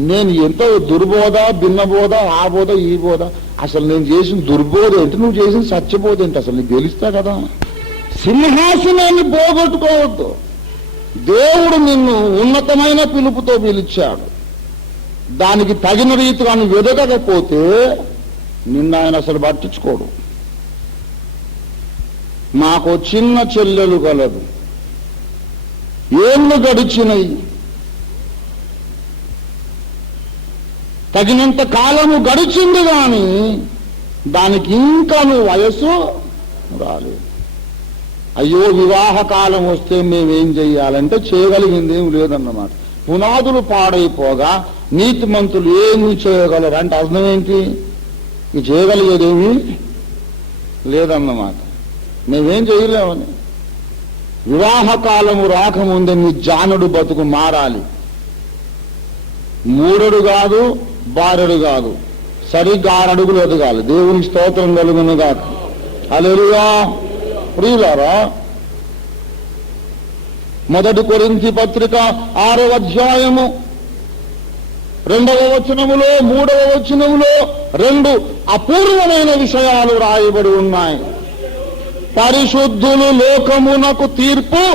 నేను ఎంతో దుర్బోధ, భిన్నబోధ, ఆ బోధ, ఈ బోధ, అసలు నేను చేసిన దుర్బోధ ఏంటి, నువ్వు చేసిన సత్యబోధ ఏంటి, అసలు నీకు గెలుస్తా కదా. సింహాసనాన్ని పోగొట్టుకోవద్దు. దేవుడు నిన్ను ఉన్నతమైన పిలుపుతో పిలిచాడు. దానికి తగిన రీతిగా నువ్వు వెదకకపోతే నిన్ను ఆయన అసలు పట్టించుకోడు. మాకు చిన్న చెల్లెలు కలదు, ఏళ్ళు గడిచినవి, తగినంత కాలము గడిచింది కానీ దానికి ఇంకా నువ్వు వయస్సు రాలేదు. అయ్యో వివాహ కాలం వస్తే మేమేం చెయ్యాలంటే చేయగలిగింది ఏం లేదన్నమాట. పునాదులు పాడైపోగా నీతిమంతులు ఏమి చేయగలరు అంటే అర్థం ఏంటి, ఇది చేయగలిగేదేమీ లేదన్నమాట. మేమేం చేయలేమని. వివాహ కాలము రాకముందే నీ జానుడు బతుకు మారాలి. మూడడు కాదు, బారెడు కాదు, సరిగ్గా 6 అడుగులు ఎదగాలి. దేవునికి స్తోత్రం కలుగును గాక. హల్లెలూయా. ప్రియులారా, 1 కొరింథీ పత్రిక 6వ అధ్యాయము 2వ వచనములో 3వ వచనములో 2 అపూర్వమైన విషయాలు రాయబడి ఉన్నాయి. పరిశుద్ధులు లోకమునకు తీర్పు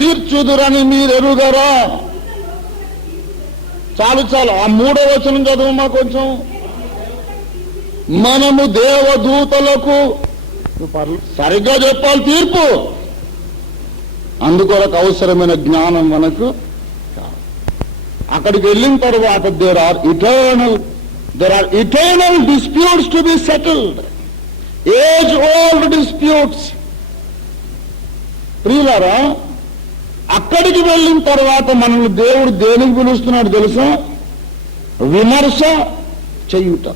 తీర్చుదురని మీరెరుగరా. చాలు ఆ 3వ వచనం చదువుమా కొంచెం. మనము దేవదూతలకు సరిగ్గా చెప్పాలి తీర్పు. అందుకొరకు అవసరమైన జ్ఞానం మనకు. అక్కడికి వెళ్ళిన తర్వాత there are eternal disputes to be settled, age old disputes. ప్రియులారా, అక్కడికి వెళ్ళిన తర్వాత మనల్ని దేవుడు దేనికి పిలుస్తున్నాడు తెలుసా? విమర్శ చెయ్యుట.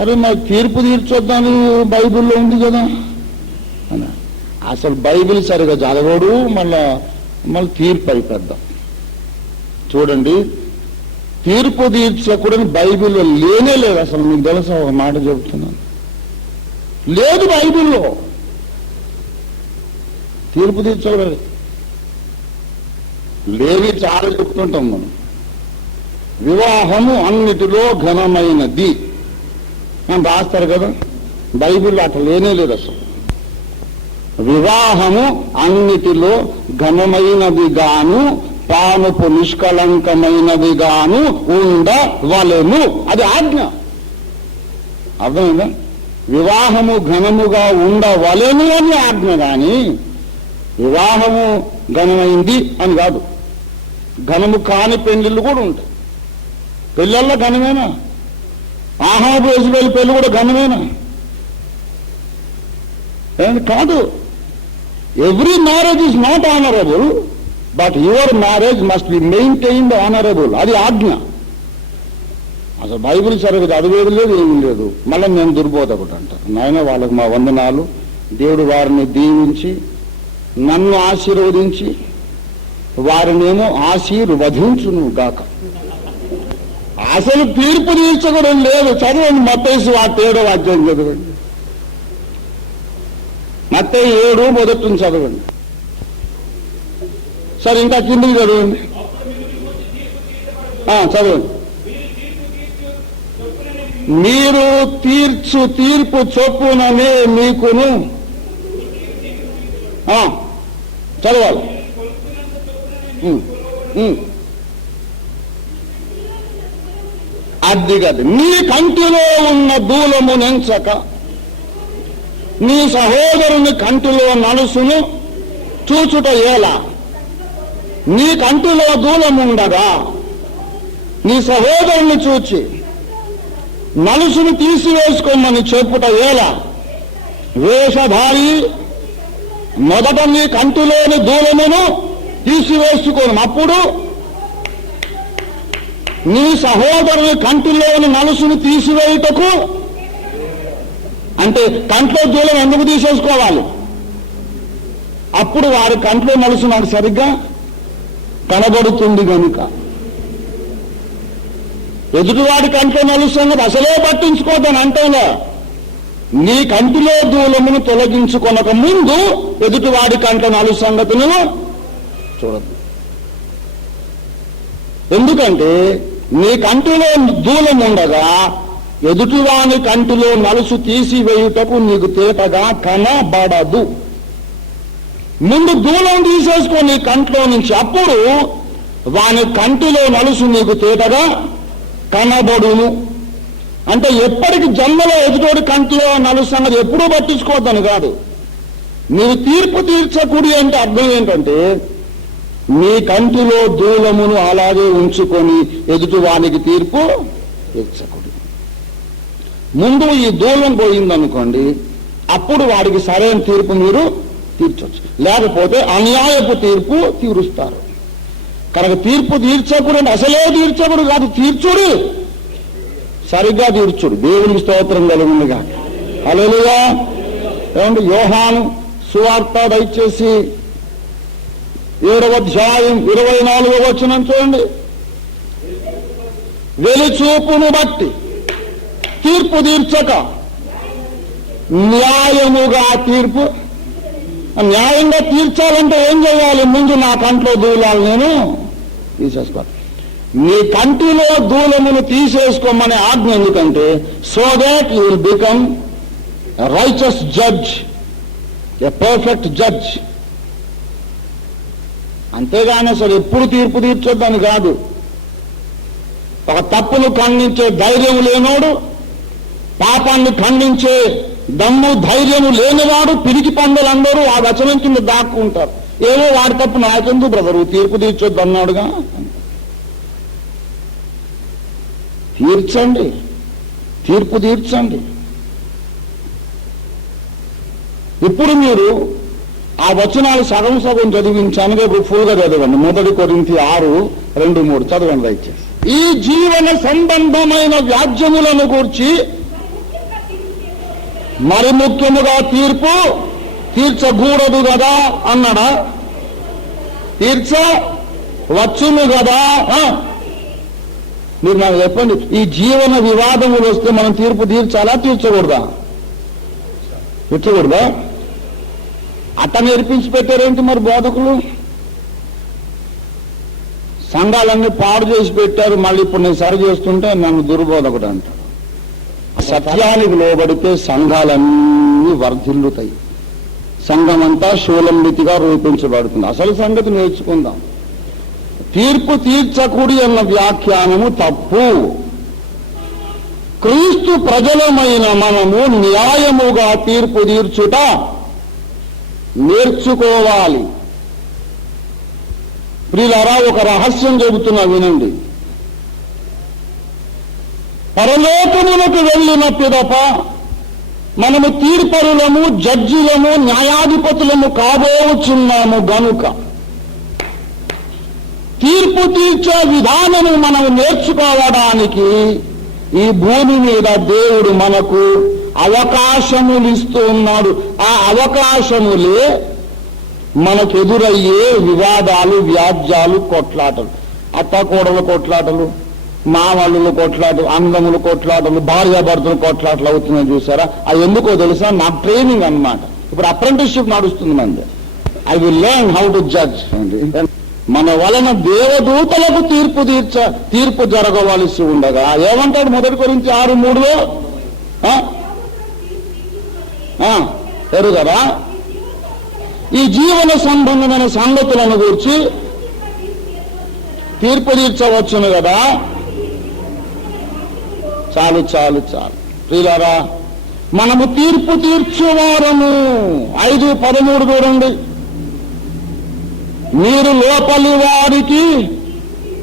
అరే మరి తీర్పు తీర్చొద్దని బైబిల్లో ఉంది కదా అని. అసలు బైబిల్ సరిగా చదవడు, మళ్ళీ తీర్పు అయిపోద్దాం. చూడండి, తీర్పు తీర్చకూడని బైబిల్లో లేనే లేదు. అసలు మీకు తెలుసా, ఒక మాట చెబుతున్నాను, లేదు బైబిల్లో తీర్పు తీర్చకూడదు. లేవి చాలా చెప్తుంటాం మనం. వివాహము అన్నిటిలో ఘనమైనది మనం రాస్తారు కదా, బైబిల్లో అట్లా లేనే లేదు అసలు. వివాహము అన్నిటిలో ఘనమైనది గాను పానుపు నిష్కలంకమైనది గాను ఉండవలెను. అది ఆజ్ఞ. అర్థమైందా? వివాహము ఘనముగా ఉండవలెను అని ఆజ్ఞ, కానీ వివాహము ఘనమైంది అని కాదు. ఘనము కాని పెళ్లిళ్ళు కూడా ఉంటాయి. పెళ్ళల్లో ఘనమేనా? ఆహాబు యెజబెల్ పెళ్లి కూడా ఘనమేనా? కాదు. Every marriage is not honourable, but your marriage must be maintained honourable. అది ఆజ్ఞ. అసలు బైబిల్ సరిగ్గా చదివేది లేదు, ఏమీ లేదు. మళ్ళీ నేను దుర్బోధకుడు అంటారు. నాయన వాళ్ళకు మా వందనాలు. దేవుడు వారిని దీవించి నన్ను ఆశీర్వదించి వారినేమో ఆశీర్వదించును గాక. అసలు తీర్పు తీర్చకూడదు లేదు. చదవండి, మత్తయి సువార్త 7వ అధ్యాయం చదవండి. మత్తయి 7 మొదటి నుంచి చదవండి. సరే, ఇంకా కిందకి చదవండి. చదవండి. మీరు తీర్చు తీర్పు చొప్పుననే మీకును. చదవాలి. అది కాదు, నీ కంటిలో ఉన్న దూలము నెంచక నీ సహోదరుని కంటిలో నలుసును చూచుట ఎలా? నీ కంటిలో దూలముండగా నీ సహోదరుని చూచి నలుసును తీసివేసుకోమని చెప్పుట ఎలా? వేషధారి, మొదట నీ కంటిలోని దూలమును తీసివేసుకోను, అప్పుడు నీ సహోదరుని కంటిలోని నలుసును తీసివేయుటకు. అంటే కంట్లో దూలం ఎందుకు తీసేసుకోవాలి? అప్పుడు వారి కంట్లో నలుసు నాకు సరిగ్గా కనబడుతుంది కనుక. ఎదుటివాడి కంట్లో నలుసు అన్నది అసలే పట్టించుకోదని అంటేనే, నీ కంటిలో దూలమును తొలగించుకొనక ముందు ఎదుటివాడి కంట్లో నలుసు సంగతులను చూడద్దు. ఎందుకంటే నీ కంటిలో దూలం ఉండగా ఎదుటివాని కంటిలో నలుసు తీసివేయుటకు నీకు తేటగా కనబడదు. ముందు దూలం తీసేసుకో నీ కంట్లో నుంచి, అప్పుడు వాని కంటిలో నలుసు నీకు తేటగా కనబడును. అంటే ఎప్పటికి జన్మలో ఎదుటోడి కంటిలో నలుసు అన్నది ఎప్పుడూ పట్టించుకోవద్దని కాదు. నీవు తీర్పు తీర్చకూడి అంటే అర్థం ఏంటంటే, నీ కంటిలో దూలమును అలాగే ఉంచుకొని ఎదుటి వానికి తీర్పు తీర్చకూడదు. ముందు ఈ దూలం పోయిందనుకోండి, అప్పుడు వాడికి సరైన తీర్పు మీరు తీర్చవచ్చు, లేకపోతే అన్యాయపు తీర్పు తీరుస్తారు. కనుక తీర్పు తీర్చకూడదు అంటే అసలే తీర్చకూడదు కాదు, తీర్చుడు, సరిగ్గా తీర్చుడు. దేవునికి స్తోత్రం కలుగునుగా. హల్లెలూయా. ఏమంటే యోహాను సువార్త దయచేసి 7వ అధ్యాయం 24వ వచనం చూడండి. వెలిచూపును బట్టి తీర్పు తీర్చక న్యాయముగా తీర్పు. న్యాయంగా తీర్చాలంటే ఏం చేయాలి? ముందు నా కంట్లో దూలాలు నేను తీసేసుకోవాలి. నీ కంటిలో దూలమును తీసేసుకోమనే ఆజ్ఞ ఎందుకంటే, so that you will become righteous judge, a perfect judge. అంతేగాని అసలు ఎప్పుడు తీర్పు తీర్చొద్దని కాదు. ఒక తప్పును ఖండించే ధైర్యం లేనోడు, పాపాన్ని ఖండించే దమ్ము ధైర్యము లేనివాడు, పిరికి పందులందరూ ఆ వచనం కింద దాక్కుంటారు. ఏమో వాడి తప్పు నాకెందుకు బ్రదరు, తీర్పు తీర్చొద్దు అన్నాడుగా. తీర్చండి, తీర్పు తీర్చండి. ఇప్పుడు మీరు ఆ వచనాలు సగం సగం చదివించాను, రేపు ఫుల్గా చదవండి. 1 కొరింథీ 6:2-3 చదవండి దయచేసి. ఈ జీవన సంబంధమైన వ్యాజ్యములను గూర్చి మరి ముఖ్యముగా తీర్పు తీర్చకూడదు కదా అన్నాడా? తీర్చవచ్చును కదా. మీరు నాకు చెప్పండి, ఈ జీవన వివాదములు వస్తే మనం తీర్పు తీర్చాలా తీర్చకూడదా? తీర్చకూడదా? అట్ట నేర్పించి పెట్టారేంటి మరి బోధకులు? సంఘాలన్నీ పాడు చేసి పెట్టారు, మళ్ళీ ఇప్పుడు నేను సరి చేస్తుంటే నన్ను దుర్బోధకుడు అంటాడు. సత్యానికి లోబడితే సంఘాలన్నీ వర్ధిల్లుతాయి, సంఘమంతా శూలంబితిగా రూపించబడుతుంది. అసలు సంగతి నేర్చుకుందాం. తీర్పు తీర్చకూడి అన్న వ్యాఖ్యానము తప్పు. క్రీస్తు ప్రజలమైన మనము న్యాయముగా తీర్పు తీర్చుట నేర్చుకోవాలి. ప్రియులారా, ఒక రహస్యం చెబుతున్నా వినండి. పరలోకములకు వెళ్ళిన పిదప మనము తీర్పరులము, జడ్జిలము, న్యాయాధిపతులము కాబోచున్నాము గనుక తీర్పు తీర్చే విధానము మనం నేర్చుకోవడానికి ఈ భూమి మీద దేవుడు మనకు అవకాశములు ఇస్తూ ఉన్నాడు. ఆ అవకాశములే మనకు ఎదురయ్యే వివాదాలు, వ్యాజ్యాలు, కొట్లాటలు, అత్తకోడల కొట్లాటలు, మామల్లుల కొట్లాటలు, అందముల కొట్లాటలు, భార్యాభర్తల కొట్లాటలు అవుతున్నాయి చూసారా? అది ఎందుకో తెలుసా? నా ట్రైనింగ్ అన్నమాట. ఇప్పుడు అప్రెంటిస్షిప్ నడుస్తుంది మంది. I will learn how to judge. మన వలన దేవదూతలకు తీర్పు జరగవలసి ఉండగా ఏమంటాడు 1 కొరింథీ 6:3లో? ఎరుగరా? ఈ జీవన సంబంధమైన సంగతులను గురించి తీర్పు తీర్చవచ్చును కదా. చాలు చాలు చాలు ప్రియులారా, మనము తీర్పు తీర్చువారము. 5:13 చూడండి. మీరు లోపలి వారికి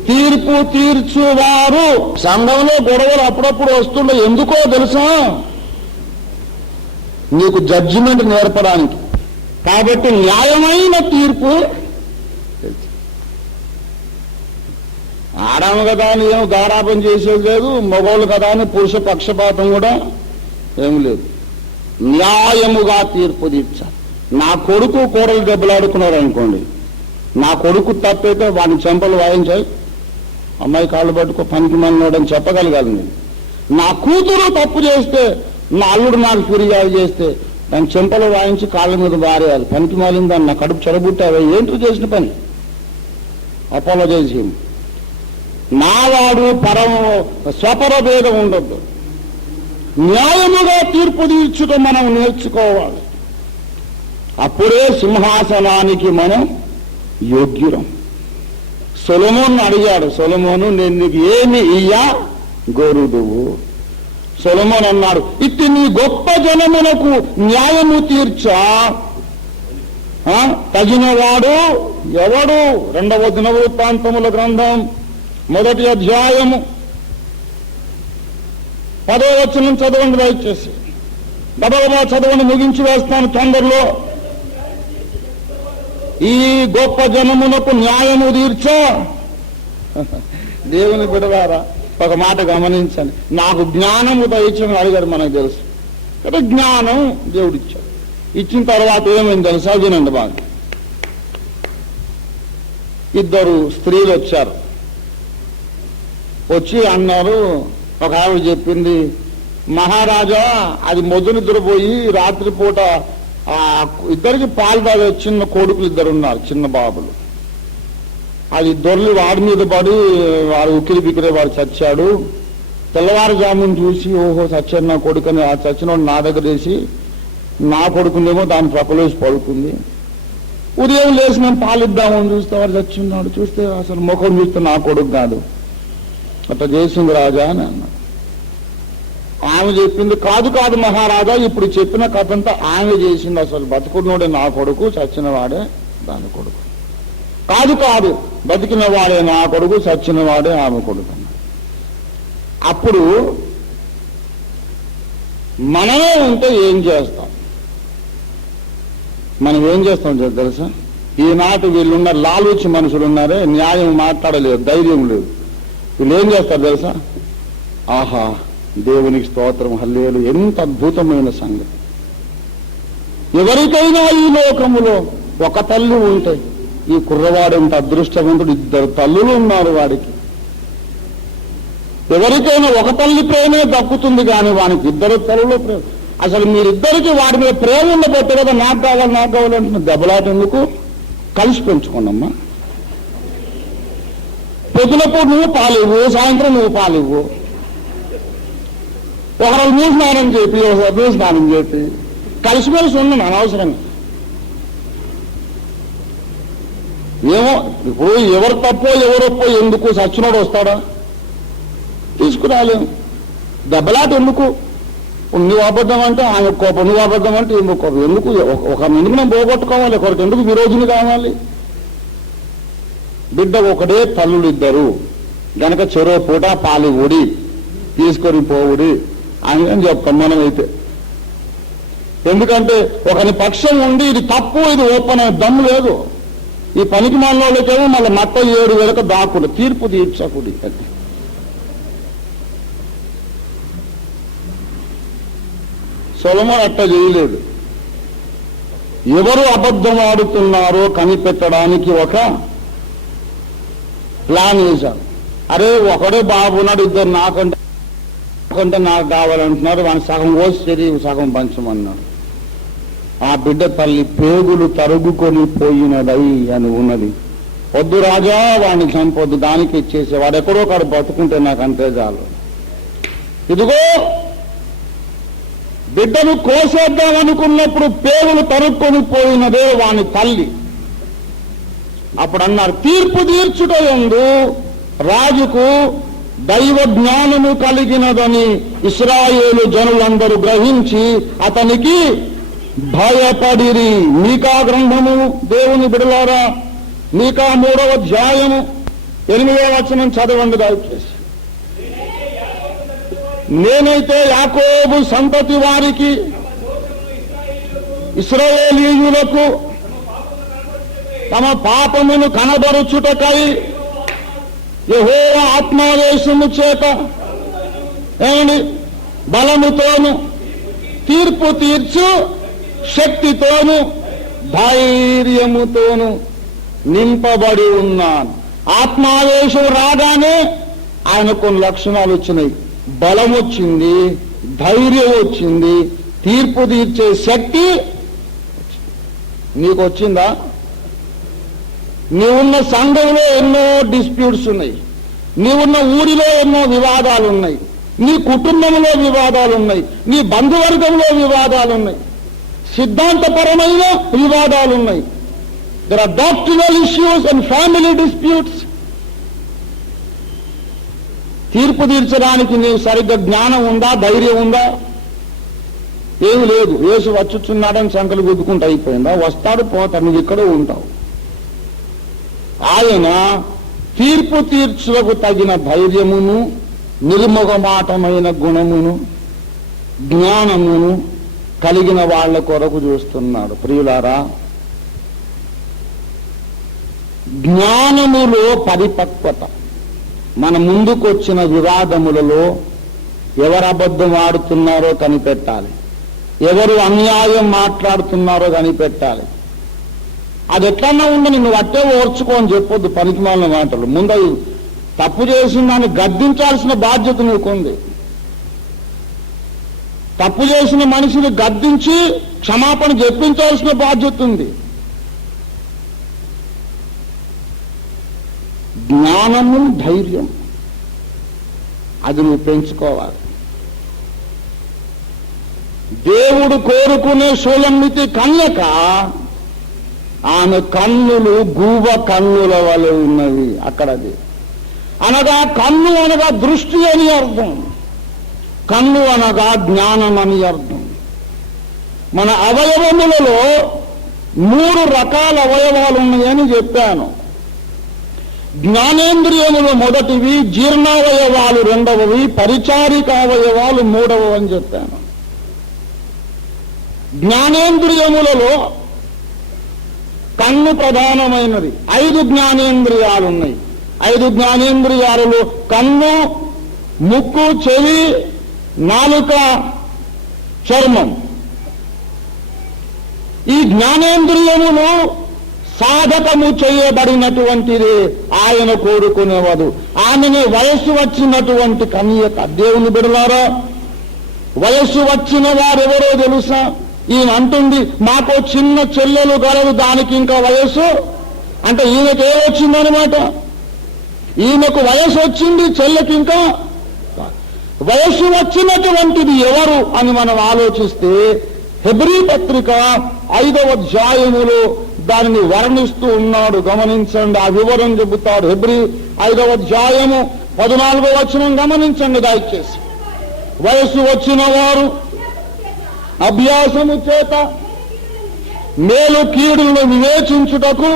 తీర్పు తీర్చువారు. సంఘంలో గొడవలు అప్పుడప్పుడు వస్తుండే, ఎందుకో తెలుసా? నీకు జడ్జిమెంట్ నేర్పడానికి. కాబట్టి న్యాయమైన తీర్పు. ఆడాము కదా అని ఏం గారాపం చేసేది లేదు, మగవాళ్ళు కదా అని పురుష పక్షపాతం కూడా ఏమి లేదు. న్యాయముగా తీర్పు తీర్చాలి. నా కొడుకు కూరలు దెబ్బలాడుకున్నారు అనుకోండి, నా కొడుకు తప్పైతే వాడిని చెంపలు వాయించాయి, అమ్మాయి కాళ్ళు పట్టుకో పనికి మనోడని చెప్పగలగాలి నేను. నా కూతురు తప్పు చేస్తే, నా అల్లుడు నాకు ఫిర్యాదు చేస్తే దాని చెంపలు వాయించి కాళ్ళ మీద వారేయాలి. పనికి మాలింది దాన్ని, నా కడుపు చెడబుట్టావే, ఏంటో చేసిన పని, అపాలజైజ్. నావాడు స్వపర భేదం ఉండొద్దు. న్యాయముగా తీర్పు తీర్చుట మనం నేర్చుకోవాలి. అప్పుడే సింహాసనానికి మనం యోగ్యురం. సొలొమోను అడిగాడు, సొలొమోను నేను నీకు ఏమి ఇయ్యా గోరుదువు? సొలొమోను అన్నాడు, ఇట్టి నీ గొప్ప జనమునకు న్యాయము తీర్చా తగినవాడు ఎవడు? 2వ దినవృత్తాంతముల గ్రంథం 1వ అధ్యాయము 10వ వచనం చదవండి దయచేసి. డబల్గా చదవండి, ముగించి వేస్తాను తొందరలో. ఈ గొప్ప జనమునకు న్యాయము తీర్చా. దేవుని బిడవారా, ఒక మాట గమనించండి. నాకు జ్ఞానము దయచని అడిగాడు, మనకు తెలుసు కదా. జ్ఞానం దేవుడిచ్చాడు. ఇచ్చిన తర్వాత ఏమైంది తెలుసా? వినండి బాగా. 2 స్త్రీలు వచ్చారు. వచ్చి అన్నారు, ఒక ఆవిడ చెప్పింది, మహారాజా అది మొదలుద్రపోయి రాత్రిపూట ఇద్దరికి పాలు తాగే చిన్న కొడుకులు 2 ఉన్నారు, చిన్న బాబులు. అది దొర్లి వాడి మీద పడి వాడు ఉక్కిరి బిక్కిరే వాడు చచ్చాడు. తెల్లవారుజామును చూసి ఓహో చచ్చాడు నా కొడుకుని, ఆ చచ్చినోడు నా దగ్గర వేసి నా కొడుకునేమో దాని ప్రపలేసి పడుకుంది. ఉదయం లేచి మేము పాలిద్దామని చూస్తే వాడు చచ్చున్నాడు. చూస్తే అసలు ముఖం చూస్తే నా కొడుకు కాదు. అట్లా చేసింది రాజా అని అన్నాడు. ఆమె చెప్పింది, కాదు కాదు మహారాజా, ఇప్పుడు చెప్పిన కథ అంతా ఆమె చేసింది. అసలు బతుకున్నోడే నా కొడుకు, చచ్చిన వాడే దాని కొడుకు. కాదు కాదు, బతికిన వాడే నా కొడుకు, చచ్చిన వాడే ఆమె కొడుకు అన్నాడు. అప్పుడు మనమే ఉంటే ఏం చేస్తాం? మనం ఏం చేస్తాం తెలుసా? ఈనాటి వీళ్ళున్న లాలూచి మనుషులు ఉన్నారే, న్యాయం మాట్లాడలేదు, ధైర్యం లేదు. వీళ్ళు ఏం చేస్తారు తెలుసా? ఆహా దేవునికి స్తోత్రం, హల్లెలూయా, ఎంత అద్భుతమైన సంగతి. ఎవరికైనా ఈ లోకములో ఒక తల్లి ఉంటే, ఈ కుర్రవాడు ఎంత అదృష్టవంతుడు, 2 తల్లులు ఉన్నారు వాడికి. ఎవరికైనా ఒక తల్లి ప్రేమే దక్కుతుంది, కానీ వానికి 2 తల్లులు ప్రేమ. అసలు మీరిద్దరికి వాడి మీద ప్రేమ ఉండబట్టే కదా నాకు కావాలంటున్న దెబ్బలాట. ఎందుకు? కలిసి పెంచుకోండమ్మా. పొద్దునప్పుడు నువ్వు పాలివ్వు, సాయంత్రం నువ్వు పాలివ్వు. ఒకరోజు నువ్వు స్నానం చేపి, ఒకరోజు నువ్వు స్నానం చేపి, కలిసిమెలిసి ఉన్నాను అనవసరంగా. ఏమో ఇప్పుడు ఎవరు తప్పో ఎవరొప్పో ఎందుకు? సచ్చినోడు వస్తాడా? తీసుకురాలేము. దెబ్బలాట ఎందుకు? నువ్వు అబద్ధం అంటే ఆమె కోపం, నువ్వు అబద్ధం అంటే ఎందుకు కోపం? ఎందుకు? ఒక ఎందుకు మనం పోగొట్టుకోవాలి, ఒకరికి ఎందుకు విరోధులు కావాలి? బిడ్డ ఒకటే, తల్లులు 2 గనక చెరో పూట పాలు ఊడి తీసుకొని పోవుడి అని చెప్తాం మనమైతే. ఎందుకంటే ఒకని పక్షం ఉండి ఇది తప్పు ఇది ఓపెన్ అనే దమ్ము లేదు. ఈ పనికి మాలోకేమో మళ్ళీ మట్ట 7 వెనక దాకుడు తీర్పు తీర్చకుడి. సొలొమోను అట్ట చేయలేదు. ఎవరు అబద్ధం ఆడుతున్నారో కనిపెట్టడానికి ఒక ప్లాన్ వేశారు. అరే ఒకడే బాబు ఉన్నాడు, 2 నాకంటే నాకు కావాలంటున్నారు, వాడిని సగం కోసి సగం పంచమన్నాడు. ఆ బిడ్డ తల్లి పేగులు తరుగుకొని పోయినదై అని ఉన్నది. వద్దు రాజా, వాడిని చంపొద్దు, దానికి ఇచ్చేసే, వాడు ఎక్కడో కాడు బతుకుంటే నాకు అంతే చాలు. ఇదిగో బిడ్డను కోసేద్దామనుకున్నప్పుడు పేగులు తరుక్కొని పోయినదే వాని తల్లి. అప్పుడు అన్నారు, తీర్పు తీర్చుట యందు రాజుకు దైవ జ్ఞానము కలిగినదని ఇశ్రాయేలు జనులందరూ గ్రహించి అతనికి భయపడిరి. మీకా గ్రంథము, దేవుని బిడలారా, మీకా 3వ అధ్యాయము 8వ వచనం చదవండి దయచేసి. నేనైతే యాకోబు సంతతి వారికి ఇశ్రాయేలీయులకు తమ పాపమును కనబరుచుటకై యెహోవా ఆత్మావేశము చేత ఏమండి బలముతోను తీర్పు తీర్చు శక్తితోను ధైర్యముతోను నింపబడి ఉన్నాను. ఆత్మావేశం రాగానే ఆయన కొన్ని లక్షణాలు వచ్చినాయి. బలం వచ్చింది, ధైర్యం వచ్చింది, తీర్పు తీర్చే శక్తి నీకు వచ్చిందా? నీవున్న సంఘంలో ఎన్నో డిస్ప్యూట్స్ ఉన్నాయి, నీవున్న ఊరిలో ఎన్నో వివాదాలు ఉన్నాయి, నీ కుటుంబంలో వివాదాలు ఉన్నాయి, నీ బంధువర్గంలో వివాదాలు ఉన్నాయి, సిద్ధాంతపరమైన వివాదాలు ఉన్నాయి. There are doctrinal issues and family disputes. తీర్పు తీర్చడానికి నీవు సరిగ్గా జ్ఞానం ఉందా, ధైర్యం ఉందా? ఏమి లేదు. యేసు వచ్చుచున్నాడని సంకలు గుద్దుకుంటూ అయిపోయిందా? వస్తాడు, పోతాడు, నువ్వు ఇక్కడే ఉంటావు. ఆయన తీర్పు తీర్చులకు తగిన ధైర్యమును, నిర్మోహమాటమైన గుణమును, జ్ఞానమును కలిగిన వాళ్ళ కొరకు చూస్తున్నాడు. ప్రియులారా, జ్ఞానములో పరిపక్వత. మన ముందుకొచ్చిన వివాదములలో ఎవరు అబద్ధం ఆడుతున్నారో కనిపెట్టాలి, ఎవరు అన్యాయం మాట్లాడుతున్నారో కనిపెట్టాలి. అది ఎట్లన్నా ఉండని, నువ్వు అట్టే ఓర్చుకోని చెప్పొద్దు పనికిమాలిన మాటలు. ముందు తప్పు చేసిన దాన్ని గద్దించాల్సిన బాధ్యత నీకుంది. తప్పు చేసిన మనిషిని గద్దించి క్షమాపణ చెప్పించాల్సిన బాధ్యత ఉంది. జ్ఞానము, ధైర్యం అది నువ్వు పెంచుకోవాలి. దేవుడు కోరుకునే షూలమ్మితి కన్యక, ఆమె కన్నులు గూబ కన్నుల వలె ఉన్నవి. అక్కడది అనగా కన్ను అనగా దృష్టి అని అర్థం, కన్ను అనగా జ్ఞానం అని అర్థం. మన అవయవములలో 3 రకాల అవయవాలు ఉన్నాయని చెప్పాను. జ్ఞానేంద్రియములు మొదటివి, జీర్ణావయవాలు రెండవవి, పరిచారిక అవయవాలు మూడవవి అని చెప్పాను. జ్ఞానేంద్రియములలో కన్ను ప్రధానమైనది. 5 జ్ఞానేంద్రియాలు ఉన్నాయి. 5 జ్ఞానేంద్రియాలలో కన్ను, ముక్కు, చెవి, నాలుక, చర్మం. ఈ జ్ఞానేంద్రియములు సాధకము చేయబడినటువంటిది ఆయన కోరుకునేవాడు. ఆమెనే వయస్సు వచ్చినటువంటి కన్యక. దేవుని బిడలారా, వయస్సు వచ్చిన వారెవరో తెలుసా? ఈయన అంటుంది, మాకు చిన్న చెల్లెలు గలదు, దానికి ఇంకా వయస్సు అంటే ఈయనకి ఏమొచ్చిందనమాట. ఈయనకు వయస్సు వచ్చింది, చెల్లెకి ఇంకా వయస్సు వచ్చినటువంటిది ఎవరు అని మనం ఆలోచిస్తే హెబ్రీ పత్రిక 5వ అధ్యాయములో దానిని వర్ణిస్తూ ఉన్నాడు. గమనించండి, ఆ వివరం చెబుతాడు. హెబ్రీ 5వ అధ్యాయము 14వ వచనం గమనించండి దయచేసి. వయస్సు వచ్చిన వారు అభ్యాసము చేత మేలు కీడులను వివేచించుటకు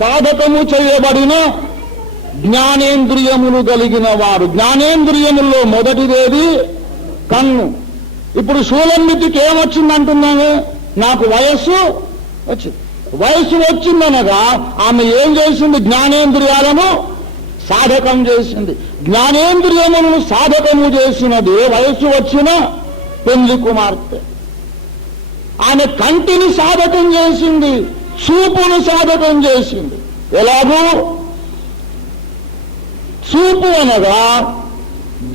సాధకము చేయబడిన జ్ఞానేంద్రియములు కలిగిన వారు. జ్ఞానేంద్రియముల్లో మొదటిదేది కన్ను. ఇప్పుడు షూలమ్మితికి ఏమొచ్చిందంటున్నాను? నాకు వయస్సు వచ్చింది. వయస్సు వచ్చిందనగా ఆమె ఏం చేసింది? జ్ఞానేంద్రియాలను సాధకం చేసింది. జ్ఞానేంద్రియములను సాధకము చేసినది వయస్సు వచ్చిన పెళ్లి కుమార్తె. ఆమె కంటిని సాధకం చేసింది, చూపును సాధకం చేసింది. ఎలాగూ చూపు అనగా,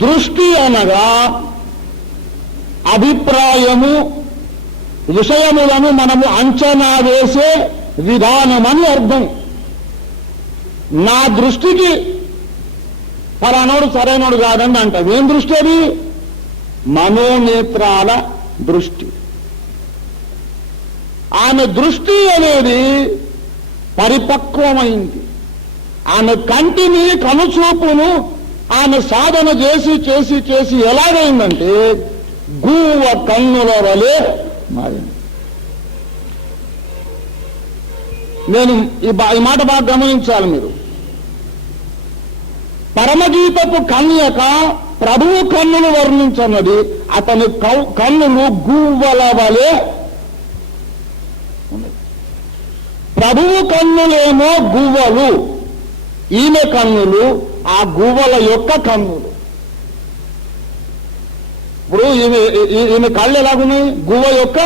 దృష్టి అనగా అభిప్రాయము, విషయములను మనము అంచనా వేసే విధానమని అర్థం. నా దృష్టికి పలానోడు సరైనోడు కాదండి అంటాం. ఏం దృష్టి అది? మనోనేత్రాల దృష్టి. ఆమె దృష్టి అనేది పరిపక్వమైంది. ఆమె కంటిని కనుచూపును ఆమె సాధన చేసి చేసి చేసి ఎలాగైందంటే గువ్వ కన్నుల వలె మారింది. నేను ఈ మాట బాగా గమనించాలి మీరు. పరమగీతపు కన్యక ప్రభువు కన్నులు వర్ణించన్నది, అతని కన్నులు గువ్వల వలె ఉన్నాయి. ప్రభువు కన్నులేమో గువ్వలు, ఈమె కన్నులు ఆ గువ్వల యొక్క కన్నులు. ఇప్పుడు ఈమె కళ్ళు ఎలాగున్నాయి? గువ్వ యొక్క.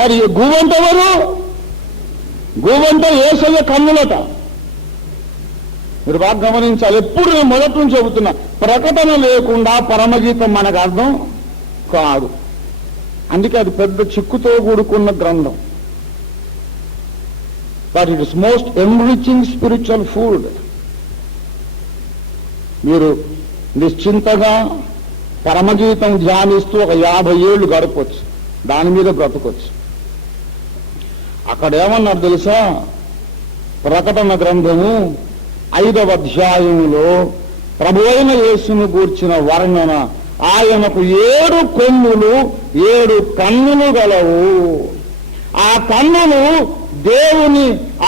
మరి గువ్వంటే ఎవరు? గువ్వంటే యేసయ్య కన్నులట. మీరు బాగా గమనించాలి. ఎప్పుడు నేను మొదటి నుంచి చెబుతున్నా, ప్రకటన లేకుండా పరమగీతం మనకు అర్థం కాదు. అందుకే అది పెద్ద చిక్కుతో కూడుకున్న గ్రంథం. But it is most enriching spiritual food. మీరు నిశ్చింతగా పరమగీతం ధ్యానిస్తూ ఒక 50 ఏళ్ళు గడపవచ్చు, దాని మీద బ్రతకొచ్చు. అక్కడ ఏమన్నారు తెలుసా? ప్రకటన గ్రంథము 5వ అధ్యాయములో ప్రభువైన యేసును గూర్చిన వర్ణన. ఆయనకు 7 కొమ్ములు 7 కన్నులు గలవు. ఆ కన్నులు దేవుని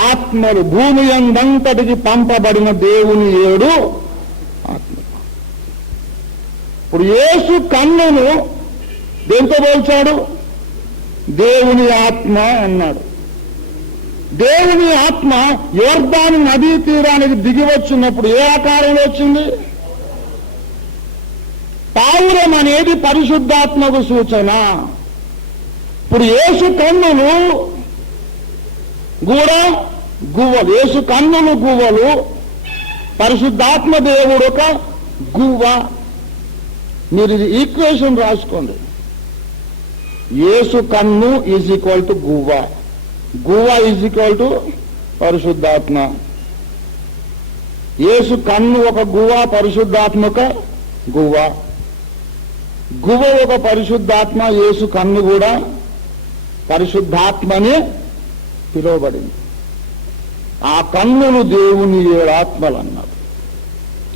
ఆత్మలు, భూమి అందంతటికి పంపబడిన దేవుని 7 ఆత్మలు. ఇప్పుడు యేసు కన్నును దేంతో పోల్చాడు? దేవుని ఆత్మ అన్నాడు. దేవుని ఆత్మ యోర్దాను నదీ తీరానికి దిగి వచ్చినప్పుడు ఏ ఆకారంలో వచ్చింది? పావురం అనేది పరిశుద్ధాత్మకు సూచన. ఇప్పుడు యేసు కన్నులు కూడా గువ్వలు. యేసు కన్నులు గువ్వలు, పరిశుద్ధాత్మ దేవుడు ఒక గువ్వ. మీరు ఇది ఈక్వేషన్ రాసుకోండి. యేసు కన్ను ఈజ్ ఈక్వల్ టు గువ్వ, గువ్వ ఈజ్ ఈక్వల్ టు పరిశుద్ధాత్మ. యేసు కన్ను ఒక గువ్వ, పరిశుద్ధాత్మ ఒక గువ్వ. గువ్వ ఒక పరిశుద్ధాత్మ, యేసు కన్ను కూడా పరిశుద్ధాత్మని పిలువబడింది. ఆ కన్నులు దేవుని 7 ఆత్మలు అన్నారు.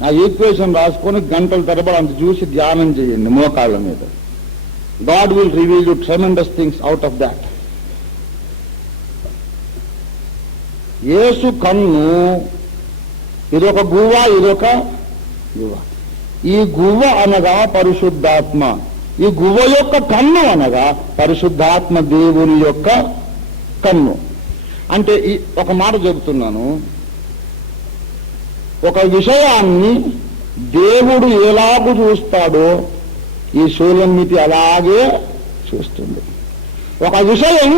ఆ ఈక్వేషన్ రాసుకొని గంటల తరబడి అంత చూసి ధ్యానం చేయండి మోకాళ్ళ మీద. God will reveal you tremendous things out of that. Yesu కన్ను ఇదొక గువ్వ, ఇదొక గువ్వ. ఈ గువ్వ అనగా పరిశుద్ధాత్మ, ఈ గువ్వ యొక్క కన్ను అనగా పరిశుద్ధాత్మ దేవుని యొక్క కన్ను. అంటే ఒక మాట చెబుతున్నాను, ఒక విషయాన్ని దేవుడు ఎలాగూ చూస్తాడో ఈ సూర్యమితి అలాగే చూస్తుంది. ఒక విషయం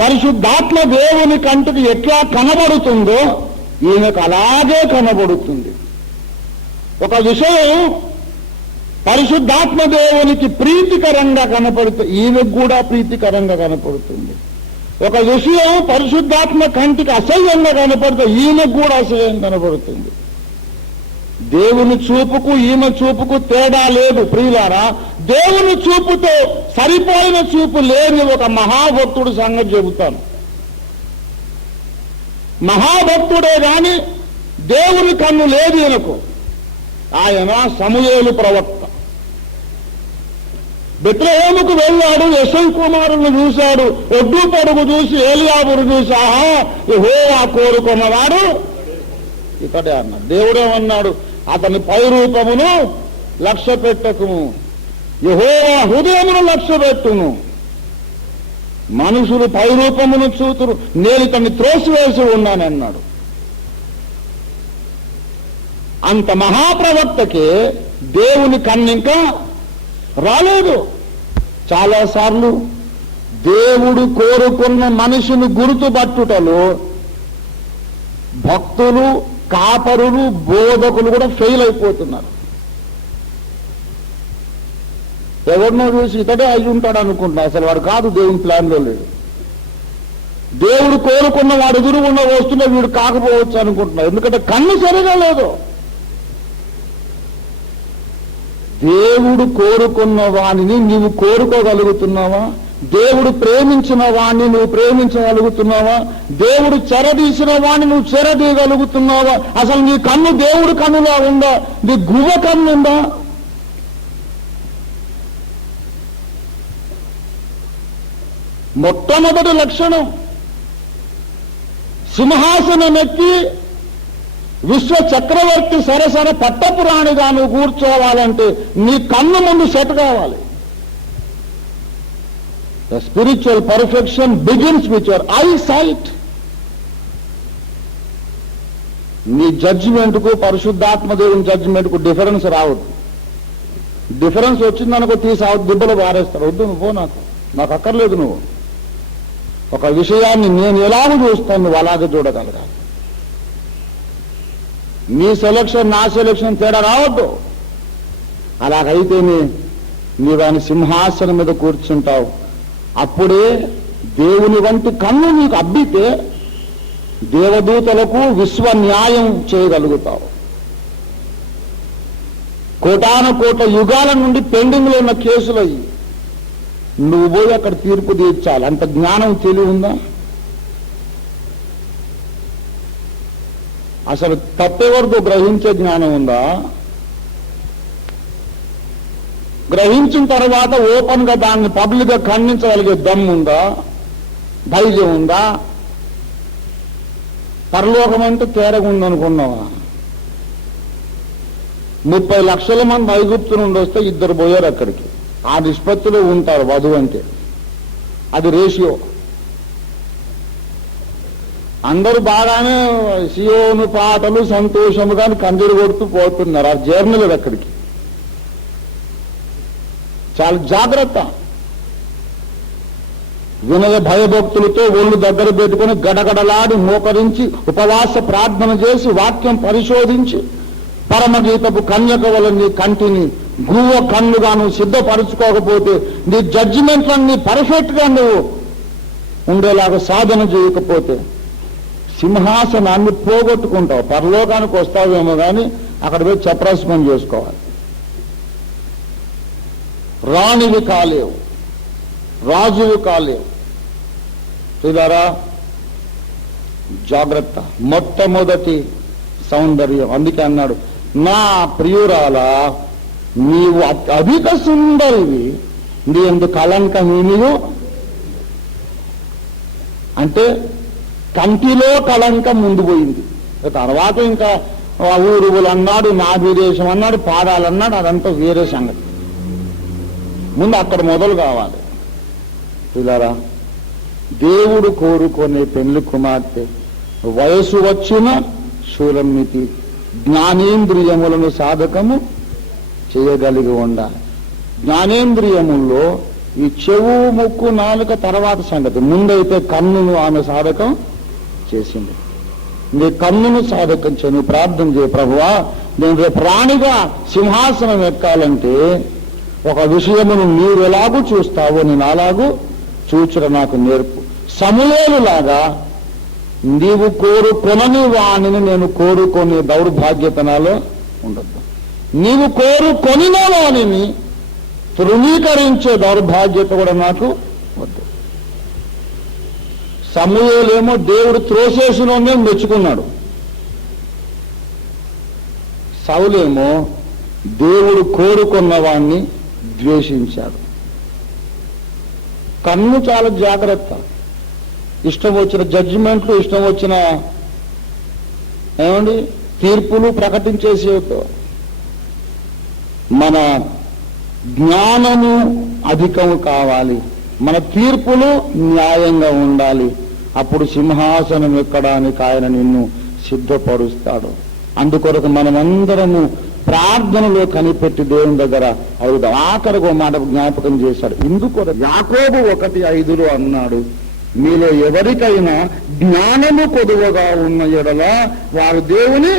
పరిశుద్ధాత్మ దేవుని కంటికి ఎట్లా కనబడుతుందో ఈమెకు అలాగే కనబడుతుంది. ఒక విషయం పరిశుద్ధాత్మ దేవునికి ప్రీతికరంగా కనపడుతుంది, ఈమెకు కూడా ప్రీతికరంగా కనపడుతుంది. ఒక విషయం పరిశుద్ధాత్మ కంటికి అసహ్యంగా కనపడుతుంది, ఈమెకు కూడా అసహ్యం కనపడుతుంది. దేవుని చూపుకు ఈమె చూపుకు తేడా లేదు ప్రియులారా. దేవుని చూపుతో సరిపోయిన చూపు లేని ఒక మహాభక్తుడు సంగతి చెబుతాను. మహాభక్తుడే గాని దేవుని కన్ను లేదు ఈయనకు. ఆయన సమూయేలు ప్రవక్త. బెత్లెహేముకు వెళ్ళాడు, యెషై కుమారుని చూశాడు, ఒడ్డు పొడుగు చూసి ఏలియాబును చూసి ఆహా యెహోవా కోరుకున్నవాడు ఇతడే అన్నాడు. దేవుడేమన్నాడు? అతని పై రూపమును లక్ష్య పెట్టకుము, యెహోవా హృదయమును లక్ష్య పెట్టును. మనుషులు పై రూపమును చూతురు, నేను ఇతన్ని త్రోసివేసి ఉన్నానన్నాడు. అంత మహాప్రవక్తకే దేవుని కన్నింకా రాలేదు. చాలాసార్లు దేవుడు కోరుకున్న మనిషిని గుర్తుపట్టుటలో భక్తులు, కాపరులు, బోధకులు కూడా ఫెయిల్ అయిపోతున్నారు. ఎవరినో చూసి ఇతడే అయి ఉంటాడు అనుకుంటున్నా, అసలు వాడు కాదు, దేవుని ప్లాన్లో లేడు. దేవుడు కోరుకున్న వాడు ఎదురుగుండా వస్తున్నా వీడు కాకపోవచ్చు అనుకుంటున్నా, ఎందుకంటే కన్ను సరిగా లేదు. దేవుడు కోరుకున్న వాణిని నీవు కోరుకోగలుగుతున్నావా? దేవుడు ప్రేమించిన వాణ్ణి నువ్వు ప్రేమించగలుగుతున్నావా? దేవుడు చెరదీసిన వాణ్ణి నువ్వు చెరదీయగలుగుతున్నావా? అసలు నీ కన్ను దేవుడు కన్నులా ఉందా? నీ గువ్వ కన్ను ఉందా? మొట్టమొదటి లక్షణం, సింహాసనం ఎక్కి విశ్వ చక్రవర్తి సరసర పట్టపురాణిగా నువ్వు కూర్చోవాలంటే నీ కన్ను ముందు సెట్ కావాలి. The spiritual perfection begins with your eye sight. నీ జడ్జిమెంట్కు పరిశుద్ధాత్మ దేవుని జడ్జిమెంట్కు డిఫరెన్స్ రావద్దు. డిఫరెన్స్ వచ్చిందనుకో తీసి దిబ్బలు పారేస్తారు. వద్దు, నువ్వు నాకు అక్కర్లేదు. నువ్వు ఒక విషయాన్ని నేను ఎలాగ చూస్తాను, నువ్వు అలాగే చూడగలగాలి. నీ సెలక్షన్ నా సెలక్షన్ తేడా రావద్దు. అలాగైతేనే నీవు ఆయన సింహాసనం మీద కూర్చుంటావు. అప్పుడే దేవుని వంటి కన్ను నీకు అబ్బితే దేవదూతలకు విశ్వ న్యాయం చేయగలుగుతావు. కోటాను కోట్ల యుగాల నుండి పెండింగ్లో ఉన్న కేసులు అయ్యి నువ్వు పోయి అక్కడ తీర్పు తీర్చాలి. అంత జ్ఞానం తెలివి ఉందా? అసలు తప్పెవరితో గ్రహించే జ్ఞానం ఉందా? గ్రహించిన తర్వాత ఓపెన్ గా దాన్ని పబ్లిక్ గా ఖండించగలిగే దమ్ము ఉందా? ధైర్యం ఉందా? పరలోకం అంటే తేరగుందనుకున్నావా? 30 లక్షల మంది ఐగుప్తు నుండి వస్తే 2 పోయారు అక్కడికి. ఆ నిష్పత్తిలో ఉంటారు వధువు అంటే. అది రేషియో. అందరూ బాగానే సియోను పాటలు సంతోషముగా కందిరి కొడుతూ పోతున్నారు. ఆ జర్నీలు అక్కడికి. చాలా జాగ్రత్త. వినయ భయభక్తులతో ఒళ్ళు దగ్గర పెట్టుకుని గడగడలాడి మోకరించి ఉపవాస ప్రార్థన చేసి వాక్యం పరిశోధించి పరమగీతపు కన్యక వల్ల నీ కంటిని గువ్వ కన్నుగా నువ్వు సిద్ధపరచుకోకపోతే, నీ జడ్జిమెంట్లన్నీ పర్ఫెక్ట్ గా నువ్వు ఉండేలాగా సాధన చేయకపోతే సింహాసనాన్ని పోగొట్టుకుంటావు. పరలోకానికి వస్తావేమో కానీ అక్కడ పోయి చప్రాస్పం చేసుకోవాలి. రాణివి కాలేవు, రాజువి కాలేవు. చూడారా, జాగ్రత్త. మొట్టమొదటి సౌందర్యం. అందుకే అన్నాడు, నా ప్రియురాలా నీవు అధిక సుందరివి, నీ ఎందుకు కళంకమీ నీవు. అంటే కంటిలో కళంకం ముందు పోయింది. తర్వాత ఇంకా ఊరువులు అన్నాడు, నా విదేశం అన్నాడు, పాడాలన్నాడు. అదంతా వేరే సంగతి. ముందు అక్కడ మొదలు కావాలి. చూడారా, దేవుడు కోరుకునే పెళ్లి కుమార్తె వయసు వచ్చిన శూలమితి జ్ఞానేంద్రియములను సాధకము చేయగలిగి ఉండాలి. జ్ఞానేంద్రియముల్లో ఈ చెవు, ముక్కు, నాలుక తర్వాత సంగతి. ముందైతే కన్నును ఆమె సాధకం చేసింది. నీ కన్నును సాధకం చేయి. నువ్వు ప్రార్థన చేయి, ప్రభువా నేను రేపు రాణిగా సింహాసనం ఎక్కాలంటే ఒక విషయమును నీవు ఎలాగూ చూస్తావో నేను అలాగూ చూచడం నాకు నేర్పు. సమూయేలులాగా నీవు కోరుకొనని వాణిని నేను కోరుకొని దౌర్భాగ్యతనాలో ఉండద్దు. నీవు కోరుకొనిన వాణిని తృణీకరించే దౌర్భాగ్యత కూడా నాకు వద్దు. సమూయేలేమో దేవుడు త్రోసేసిన మెచ్చుకున్నాడు. సౌలేమో దేవుడు కోరుకున్న వాణ్ణి ద్వేషించాడు. కన్ను చాలా జాగ్రత్త. ఇష్టం వచ్చిన జడ్జిమెంట్లు, ఇష్టం వచ్చిన ఏమండి తీర్పులు ప్రకటించేసేతో. మన జ్ఞానము అధికము కావాలి, మన తీర్పులు న్యాయంగా ఉండాలి. అప్పుడు సింహాసనం ఎక్కడానికి ఆయన నిన్ను సిద్ధపరుస్తాడు. అందుకొరకు మనమందరము ప్రార్థనలో కనిపెట్టి దేవుని దగ్గర అవుదాం. ఆఖరికి మాట జ్ఞాపకం చేశాడు. ఇందుకొరకు యాకోబు 1:5 అన్నాడు, మీలో ఎవరికైనా జ్ఞానము కొదువగా ఉన్న ఎడల వారు దేవుని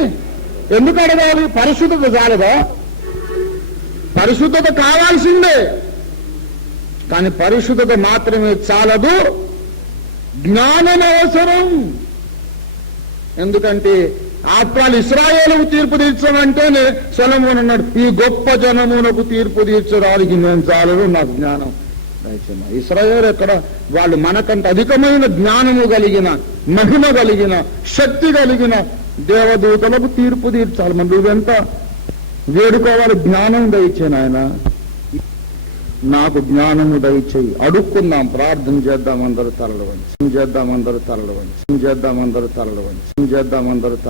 ఎందుకు అడగాలి? పరిశుద్ధత చాలదా? పరిశుద్ధత కావాల్సిందే, కానీ పరిశుద్ధత మాత్రమే చాలదు, జ్ఞానం అవసరం. ఎందుకంటే ఆత్మలు ఇశ్రాయేలుకు తీర్పు తీర్చమంటేనే సొలొమోను అన్నాడు, ఈ గొప్ప జనమునకు తీర్పు తీర్చడానికి నేను చాలదు, నాకు జ్ఞానం దయచేయమా. ఇశ్రాయేలు ఎక్కడ? వాళ్ళు మనకంటే అధికమైన జ్ఞానము కలిగిన, మహిమ కలిగిన, శక్తి కలిగిన దేవదూతలకు తీర్పు తీర్చాలి. మరి నువ్వెంత వేడుకోవాలి? జ్ఞానం దయచేయి నాయన, నాకు జ్ఞానము దయచేయి. అడుక్కుందాం, ప్రార్థన చేద్దాం, అందరూ తరలవండి, చేద్దాం, అందరూ తరలవండి, చేద్దాం, అందరూ తరలవండి, చేద్దాం, అందరూ తరలి